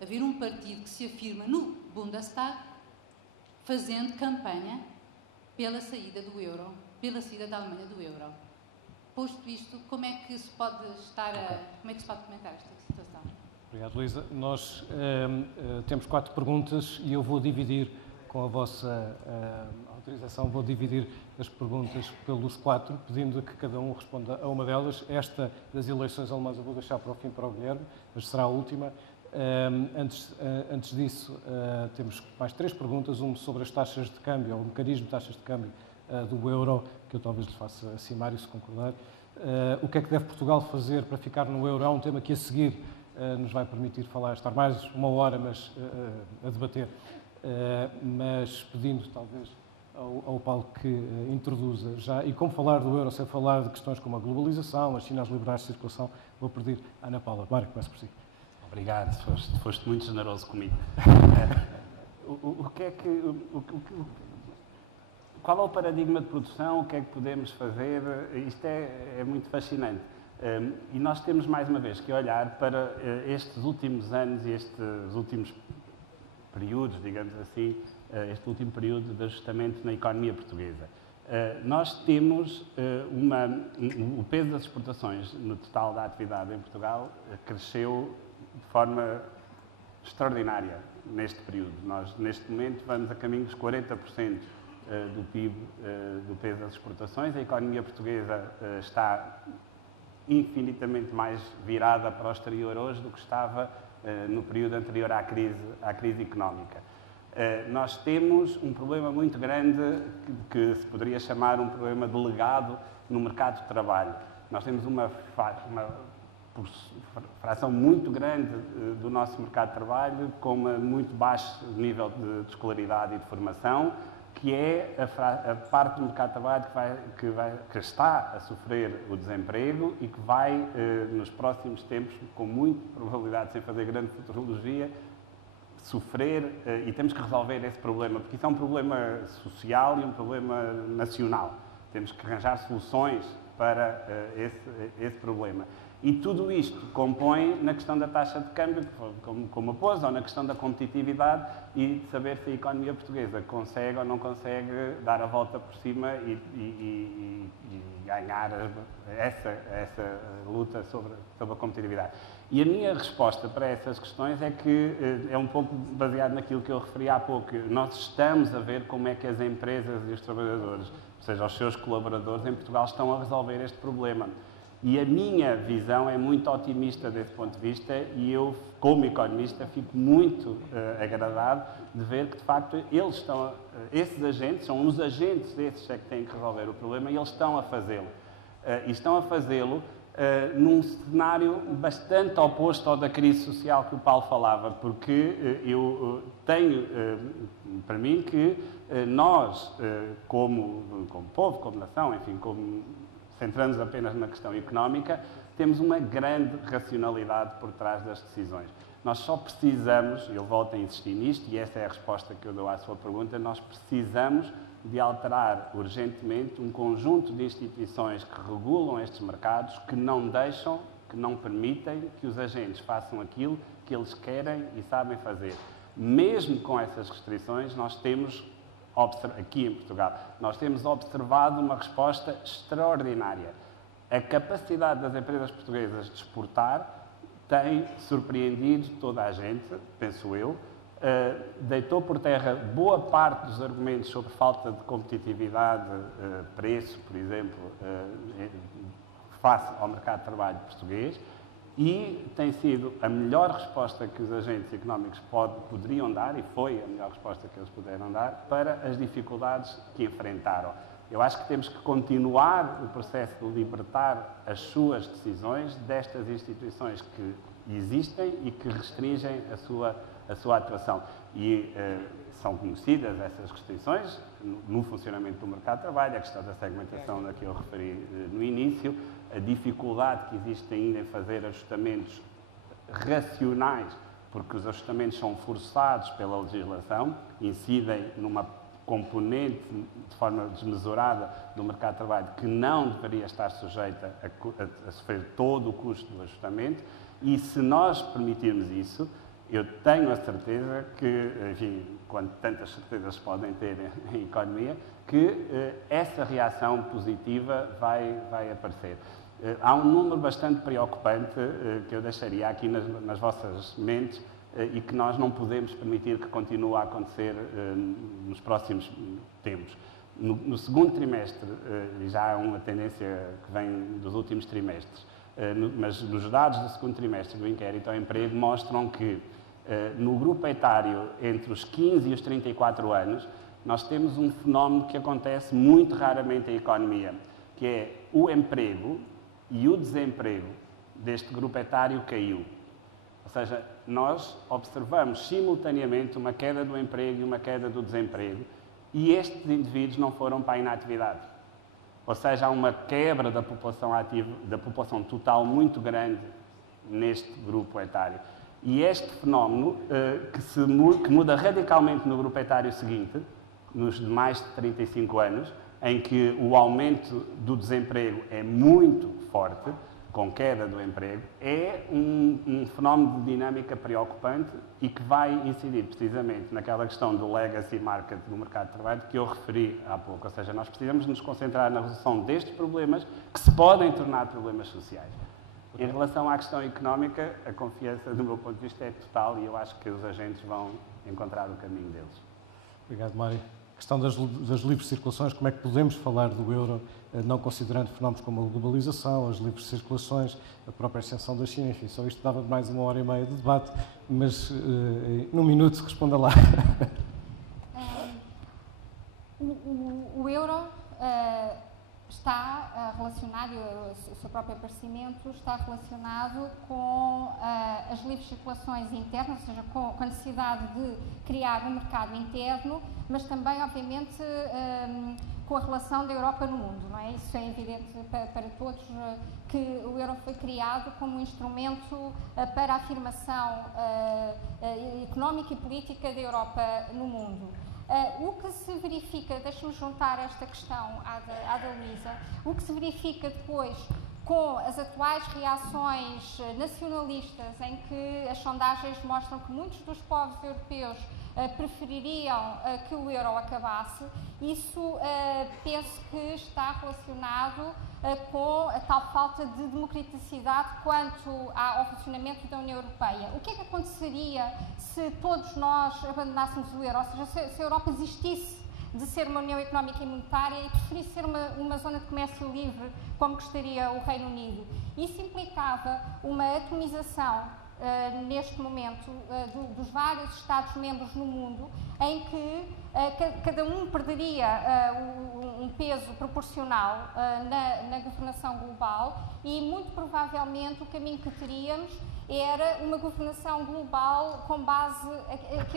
haver um partido que se afirma no Bundestag, fazendo campanha pela saída do euro, pela saída da Alemanha do euro. Posto isto, como é que se pode comentar esta situação? Obrigado, Luísa. Nós temos 4 perguntas e eu vou dividir, com a vossa autorização, vou dividir as perguntas pelos 4, pedindo que cada um responda a uma delas. Esta das eleições alemãs eu vou deixar para o fim para o Guilherme, mas será a última. Antes disso, temos mais 3 perguntas, uma sobre as taxas de câmbio, ou o mecanismo de taxas de câmbio do euro, que eu talvez lhe faça assim, Mário, se concordar. O que é que deve Portugal fazer para ficar no euro? É um tema que a seguir nos vai permitir falar, estar mais uma hora a debater, mas pedindo talvez ao Paulo que introduza já, e como falar do euro sem falar de questões como a globalização, as sinais liberais de circulação, vou pedir à Ana Paula. Mário, começa por si. Obrigado, foste muito generoso comigo. Qual é o paradigma de produção? O que é que podemos fazer? Isto é muito fascinante. E nós temos, mais uma vez, que olhar para estes últimos anos e estes últimos períodos, digamos assim, este último período de ajustamento na economia portuguesa. Nós temos o peso das exportações no total da atividade em Portugal cresceu de forma extraordinária neste período. Nós, neste momento, vamos a caminho dos 40% do PIB, do peso das exportações. A economia portuguesa está infinitamente mais virada para o exterior hoje do que estava no período anterior à crise económica. Nós temos um problema muito grande que se poderia chamar um problema de legado no mercado de trabalho. Nós temos uma fração muito grande do nosso mercado de trabalho com muito baixo nível de escolaridade e de formação, que é a parte do mercado de trabalho que está a sofrer o desemprego e que vai, nos próximos tempos, com muita probabilidade, sem fazer grande futurologia, sofrer, e temos que resolver esse problema, porque isso é um problema social e um problema nacional. Temos que arranjar soluções para esse problema. E tudo isto compõe na questão da taxa de câmbio, como a pôs, ou na questão da competitividade e de saber se a economia portuguesa consegue ou não consegue dar a volta por cima e ganhar essa luta sobre a competitividade. E a minha resposta para essas questões é que é um pouco baseado naquilo que eu referi há pouco. Nós estamos a ver como é que as empresas e os trabalhadores, ou seja, os seus colaboradores em Portugal, estão a resolver este problema. E a minha visão é muito otimista desse ponto de vista e eu, como economista, fico muito agradado de ver que, de facto, esses agentes, são os agentes esses que têm que resolver o problema e eles estão a fazê-lo. E estão a fazê-lo num cenário bastante oposto ao da crise social que o Paulo falava, porque eu tenho para mim que nós, como povo, como nação, enfim, centrando-nos apenas na questão económica, temos uma grande racionalidade por trás das decisões. Nós só precisamos, eu volto a insistir nisto, e essa é a resposta que eu dou à sua pergunta, nós precisamos de alterar urgentemente um conjunto de instituições que regulam estes mercados, que não deixam, que não permitem que os agentes façam aquilo que eles querem e sabem fazer. Mesmo com essas restrições, nós temos, aqui em Portugal, nós temos observado uma resposta extraordinária. A capacidade das empresas portuguesas de exportar tem surpreendido toda a gente, penso eu, deitou por terra boa parte dos argumentos sobre falta de competitividade, preço, por exemplo, face ao mercado de trabalho português, E tem sido a melhor resposta que os agentes económicos poderiam dar, e foi a melhor resposta que eles puderam dar, para as dificuldades que enfrentaram. Eu acho que temos que continuar o processo de libertar as suas decisões destas instituições que existem e que restringem a sua atuação. E são conhecidas essas restrições no funcionamento do mercado de trabalho, a questão da segmentação a que eu referi no início, a dificuldade que existe ainda em fazer ajustamentos racionais, porque os ajustamentos são forçados pela legislação, incidem numa componente de forma desmesurada do mercado de trabalho que não deveria estar sujeita a sofrer todo o custo do ajustamento, e se nós permitirmos isso, eu tenho a certeza que, enfim, quando tantas certezas podem ter em economia, que essa reação positiva vai aparecer. Há um número bastante preocupante que eu deixaria aqui nas vossas mentes e que nós não podemos permitir que continue a acontecer nos próximos tempos. No segundo trimestre, e já há uma tendência que vem dos últimos trimestres, mas nos dados do segundo trimestre do inquérito ao emprego mostram que no grupo etário entre os 15 e os 34 anos, nós temos um fenómeno que acontece muito raramente em economia, que é o emprego e o desemprego deste grupo etário caiu. Ou seja, nós observamos simultaneamente uma queda do emprego e uma queda do desemprego, e estes indivíduos não foram para a inatividade. Ou seja, há uma quebra da população ativa, da população total muito grande neste grupo etário. E este fenómeno, que muda radicalmente no grupo etário seguinte, nos de mais de 35 anos, em que o aumento do desemprego é muito forte, com queda do emprego, é um fenómeno de dinâmica preocupante e que vai incidir precisamente naquela questão do legacy market do mercado de trabalho que eu referi há pouco. Ou seja, nós precisamos nos concentrar na resolução destes problemas que se podem tornar problemas sociais. Em relação à questão económica, a confiança, do meu ponto de vista, é total e eu acho que os agentes vão encontrar o caminho deles. Obrigado, Mário. A questão das livres circulações, como é que podemos falar do euro, não considerando fenómenos como a globalização, as livres circulações, a própria ascensão da China, enfim, só isto dava mais 1h30 de debate, mas num minuto responda lá. O euro está relacionado, o seu próprio aparecimento está relacionado com as livres circulações internas, ou seja, com a necessidade de criar um mercado interno, mas também, obviamente, com a relação da Europa no mundo, não é? Isso é evidente para todos, que o euro foi criado como um instrumento para a afirmação económica e política da Europa no mundo. O que se verifica, deixe-me juntar esta questão à da Luísa, o que se verifica depois com as atuais reações nacionalistas, em que as sondagens mostram que muitos dos povos europeus prefeririam que o euro acabasse, isso penso que está relacionado com a tal falta de democraticidade quanto ao funcionamento da União Europeia. O que é que aconteceria se todos nós abandonássemos o euro? Ou seja, se a Europa desistisse de ser uma União Económica e Monetária e preferisse ser uma zona de comércio livre, como gostaria o Reino Unido. Isso implicava uma atomização neste momento dos vários Estados-membros no mundo, em que cada um perderia um peso proporcional na governação global e, muito provavelmente, o caminho que teríamos era uma governação global com base,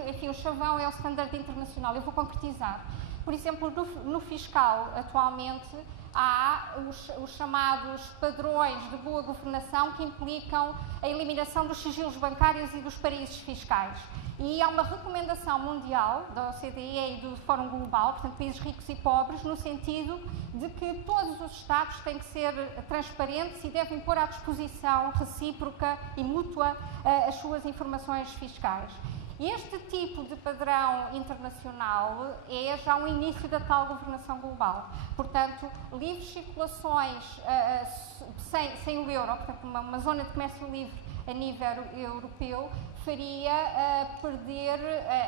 enfim, o chavão é o standard internacional. Eu vou concretizar. Por exemplo, no fiscal, atualmente, há os chamados padrões de boa governação que implicam a eliminação dos sigilos bancários e dos paraísos fiscais. E há uma recomendação mundial da OCDE e do Fórum Global, portanto, países ricos e pobres, no sentido de que todos os Estados têm que ser transparentes e devem pôr à disposição recíproca e mútua as suas informações fiscais. Este tipo de padrão internacional é já um início da tal governação global. Portanto, livres circulações sem o euro, portanto, uma zona de comércio livre a nível europeu, faria perder,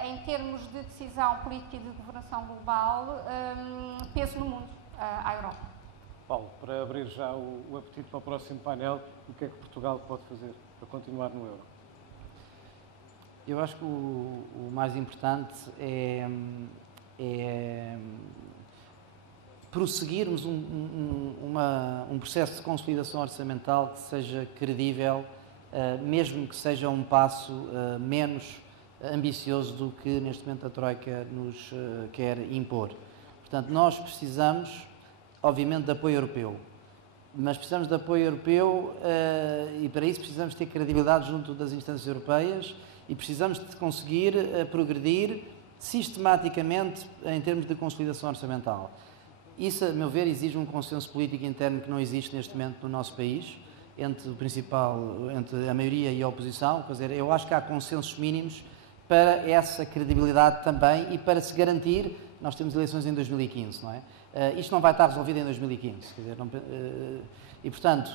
em termos de decisão política e de governação global, peso no mundo à Europa. Paulo, para abrir já o apetite para o próximo painel, o que é que Portugal pode fazer para continuar no euro? Eu acho que o mais importante é prosseguirmos um processo de consolidação orçamental que seja credível, mesmo que seja um passo menos ambicioso do que neste momento a Troika nos quer impor. Portanto, nós precisamos, obviamente, de apoio europeu, mas precisamos de apoio europeu e para isso precisamos ter credibilidade junto das instâncias europeias e precisamos de conseguir progredir sistematicamente em termos de consolidação orçamental. Isso, a meu ver, exige um consenso político interno que não existe neste momento no nosso país, entre a maioria e a oposição. Quer dizer, eu acho que há consensos mínimos para essa credibilidade também e para se garantir, nós temos eleições em 2015, não é? Isto não vai estar resolvido em 2015, quer dizer, e portanto,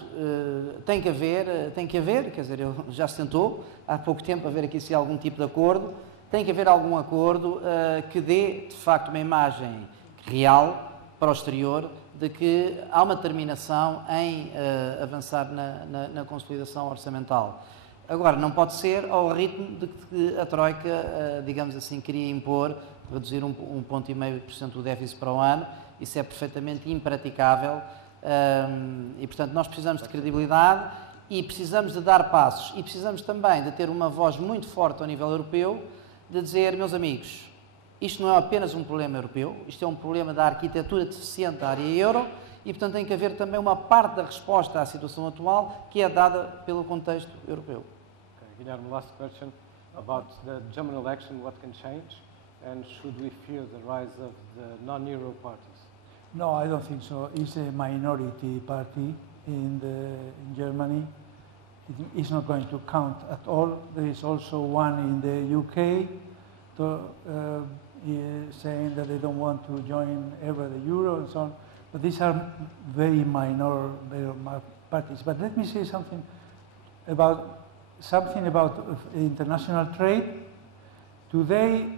tem que haver, quer dizer, já se tentou há pouco tempo haver aqui se algum tipo de acordo, tem que haver algum acordo que dê, de facto, uma imagem real para o exterior de que há uma determinação em avançar na consolidação orçamental. Agora, não pode ser ao ritmo de que a Troika, digamos assim, queria impor, reduzir 1,5% do déficit para o ano. Isso é perfeitamente impraticável e, portanto, nós precisamos de credibilidade e precisamos de dar passos e precisamos também de ter uma voz muito forte ao nível europeu de dizer, meus amigos, isto não é apenas um problema europeu, isto é um problema da arquitetura deficiente da área euro e, portanto, tem que haver também uma parte da resposta à situação atual que é dada pelo contexto europeu. Okay, Guilherme, last question about the German election, what can change and should we fear the rise of the non-euro parties? No, I don't think so. It's a minority party in Germany. It's not going to count at all. There is also one in the UK saying that they don't want to join ever the euro and so on. But these are very minor parties. But let me say something about international trade. Today,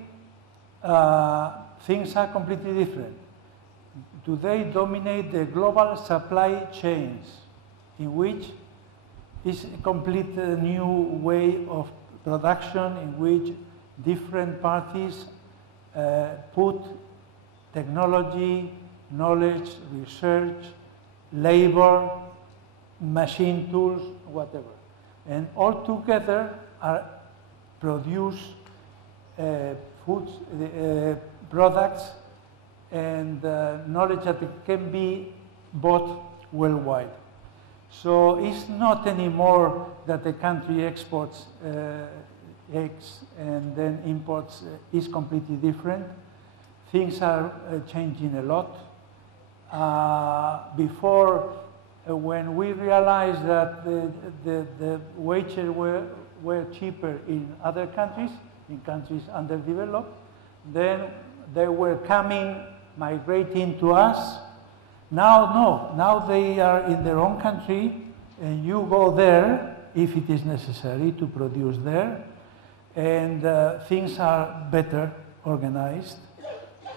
things are completely different. Today dominate the global supply chains, in which is a complete new way of production, in which different parties put technology, knowledge, research, labor, machine tools, whatever. And all together are produce foods, products and knowledge that can be bought worldwide. So it's not anymore that the country exports eggs and then imports is completely different. Things are changing a lot. Before, when we realized that the wages were cheaper in other countries, in countries underdeveloped, then they were migrating to us. Now, no. Now they are in their own country, and you go there if it is necessary to produce there, and things are better organized,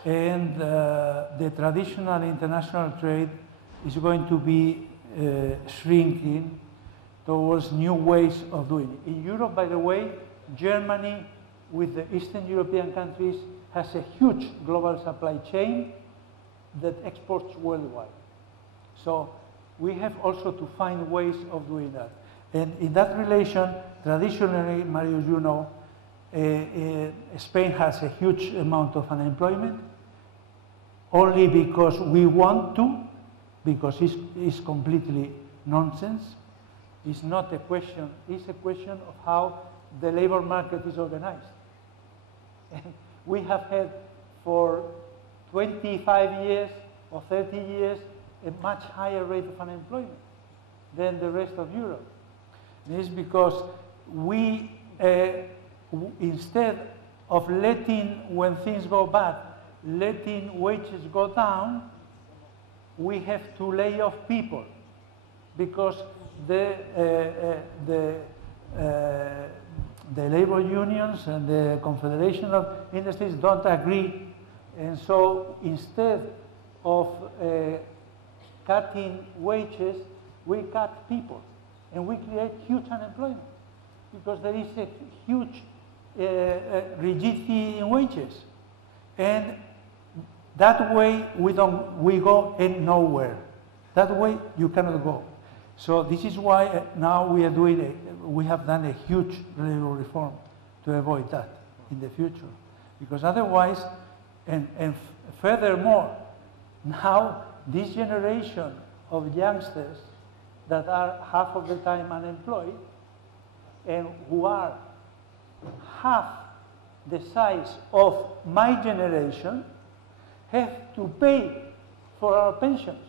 and the traditional international trade is going to be shrinking towards new ways of doing it. In Europe, by the way, Germany, with the Eastern European countries, has a huge global supply chain that exports worldwide. So we have also to find ways of doing that. And in that relation, traditionally, Mario, you know, Spain has a huge amount of unemployment, only because we want to, because it's completely nonsense. It's not a question, it's a question of how the labor market is organized. We have had for 25 years or 30 years a much higher rate of unemployment than the rest of Europe. And it's because we, instead of letting, when things go bad, letting wages go down, we have to lay off people because the labor unions and the Confederation of Industries don't agree. And so instead of cutting wages, we cut people, and we create huge unemployment because there is a huge rigidity in wages, and that way we go nowhere. That way you cannot go. So this is why now we have done a huge labor reform to avoid that in the future, because otherwise, and furthermore, now this generation of youngsters that are half of the time unemployed and who are half the size of my generation have to pay for our pensions.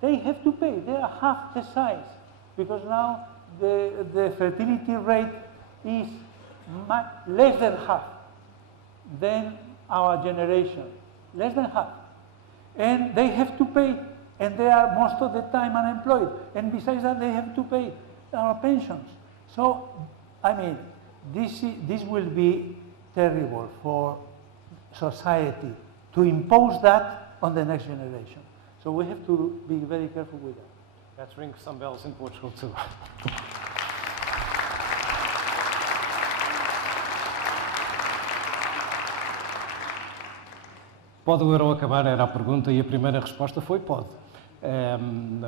They have to pay. They are half the size because now the fertility rate is less than half than our generation, less than half. And they have to pay, and they are most of the time unemployed. And besides that, they have to pay our pensions. So, I mean, this will be terrible for society to impose that on the next generation. So we have to be very careful with that. That's ringing some bells in Portugal too. Pode o euro acabar? Era a pergunta e a primeira resposta foi pode.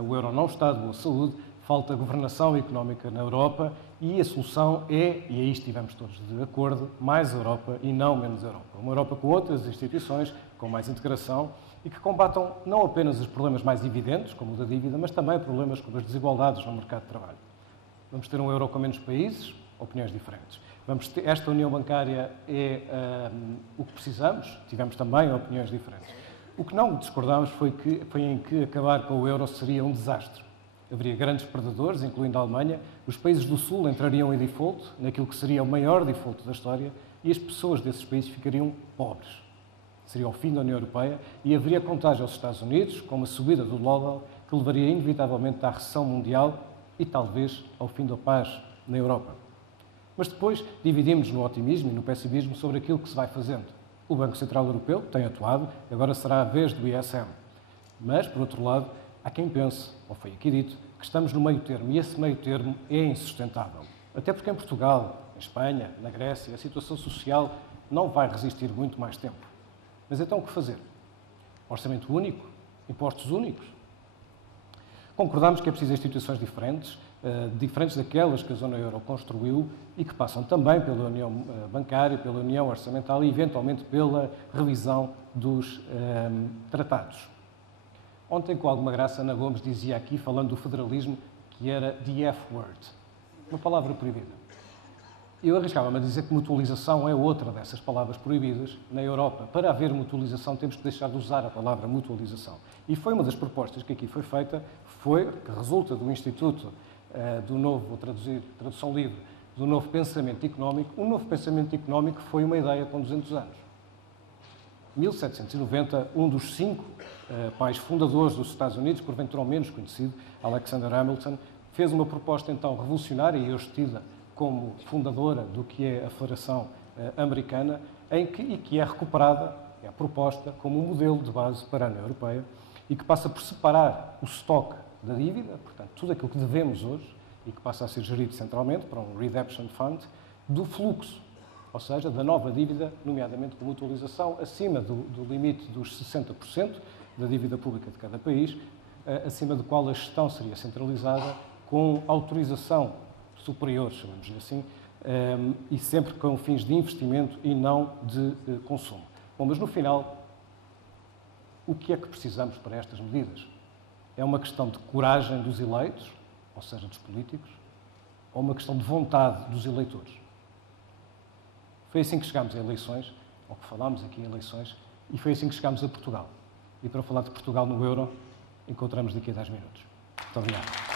O euro não está de boa saúde, falta governação económica na Europa e a solução é, e aí estivemos todos de acordo, mais Europa e não menos Europa. Uma Europa com outras instituições, com mais integração e que combatam não apenas os problemas mais evidentes, como o da dívida, mas também problemas como as desigualdades no mercado de trabalho. Vamos ter um euro com menos países, opiniões diferentes. Esta união bancária é o que precisamos, tivemos também opiniões diferentes. O que não discordamos foi em que acabar com o euro seria um desastre. Haveria grandes perdedores, incluindo a Alemanha, os países do Sul entrariam em default, naquilo que seria o maior default da história, e as pessoas desses países ficariam pobres. Seria o fim da União Europeia e haveria contágio aos Estados Unidos, com uma subida do dólar, que levaria inevitavelmente à recessão mundial e talvez ao fim da paz na Europa. Mas depois dividimos no otimismo e no pessimismo sobre aquilo que se vai fazendo. O Banco Central Europeu tem atuado, agora será a vez do ISM. Mas, por outro lado, há quem pense, ou foi aqui dito, que estamos no meio termo, e esse meio termo é insustentável. Até porque em Portugal, em Espanha, na Grécia, a situação social não vai resistir muito mais tempo. Mas então o que fazer? Orçamento único? Impostos únicos? Concordamos que é preciso instituições diferentes, diferentes daquelas que a zona euro construiu e que passam também pela união bancária, pela união orçamental e, eventualmente, pela revisão dos tratados. Ontem, com alguma graça, Ana Gomes dizia aqui, falando do federalismo, que era the F-word, uma palavra proibida. Eu arriscava-me a dizer que mutualização é outra dessas palavras proibidas na Europa. Para haver mutualização, temos que deixar de usar a palavra mutualização. E foi uma das propostas que aqui foi feita, que resulta do Instituto do Novo, vou traduzir, tradução livre, do Novo Pensamento Económico. O Novo Pensamento Económico foi uma ideia com 200 anos. 1790, um dos 5 pais fundadores dos Estados Unidos, porventura o menos conhecido, Alexander Hamilton, fez uma proposta então revolucionária e hoje tida como fundadora do que é a Federação Americana, e que é recuperada, é proposta como um modelo de base para a União Europeia e que passa por separar o estoque da dívida, portanto, tudo aquilo que devemos hoje e que passa a ser gerido centralmente para um Redemption Fund, do fluxo, ou seja, da nova dívida, nomeadamente com mutualização, acima do limite dos 60% da dívida pública de cada país, acima do qual a gestão seria centralizada com autorização superior, chamamos-lhe assim, e sempre com fins de investimento e não de consumo. Bom, mas no final, o que é que precisamos para estas medidas? É uma questão de coragem dos eleitos, ou seja, dos políticos, ou uma questão de vontade dos eleitores? Foi assim que chegámos a eleições, ou que falámos aqui em eleições, e foi assim que chegámos a Portugal. E para falar de Portugal no euro, encontramos daqui a 10 minutos. Muito obrigado.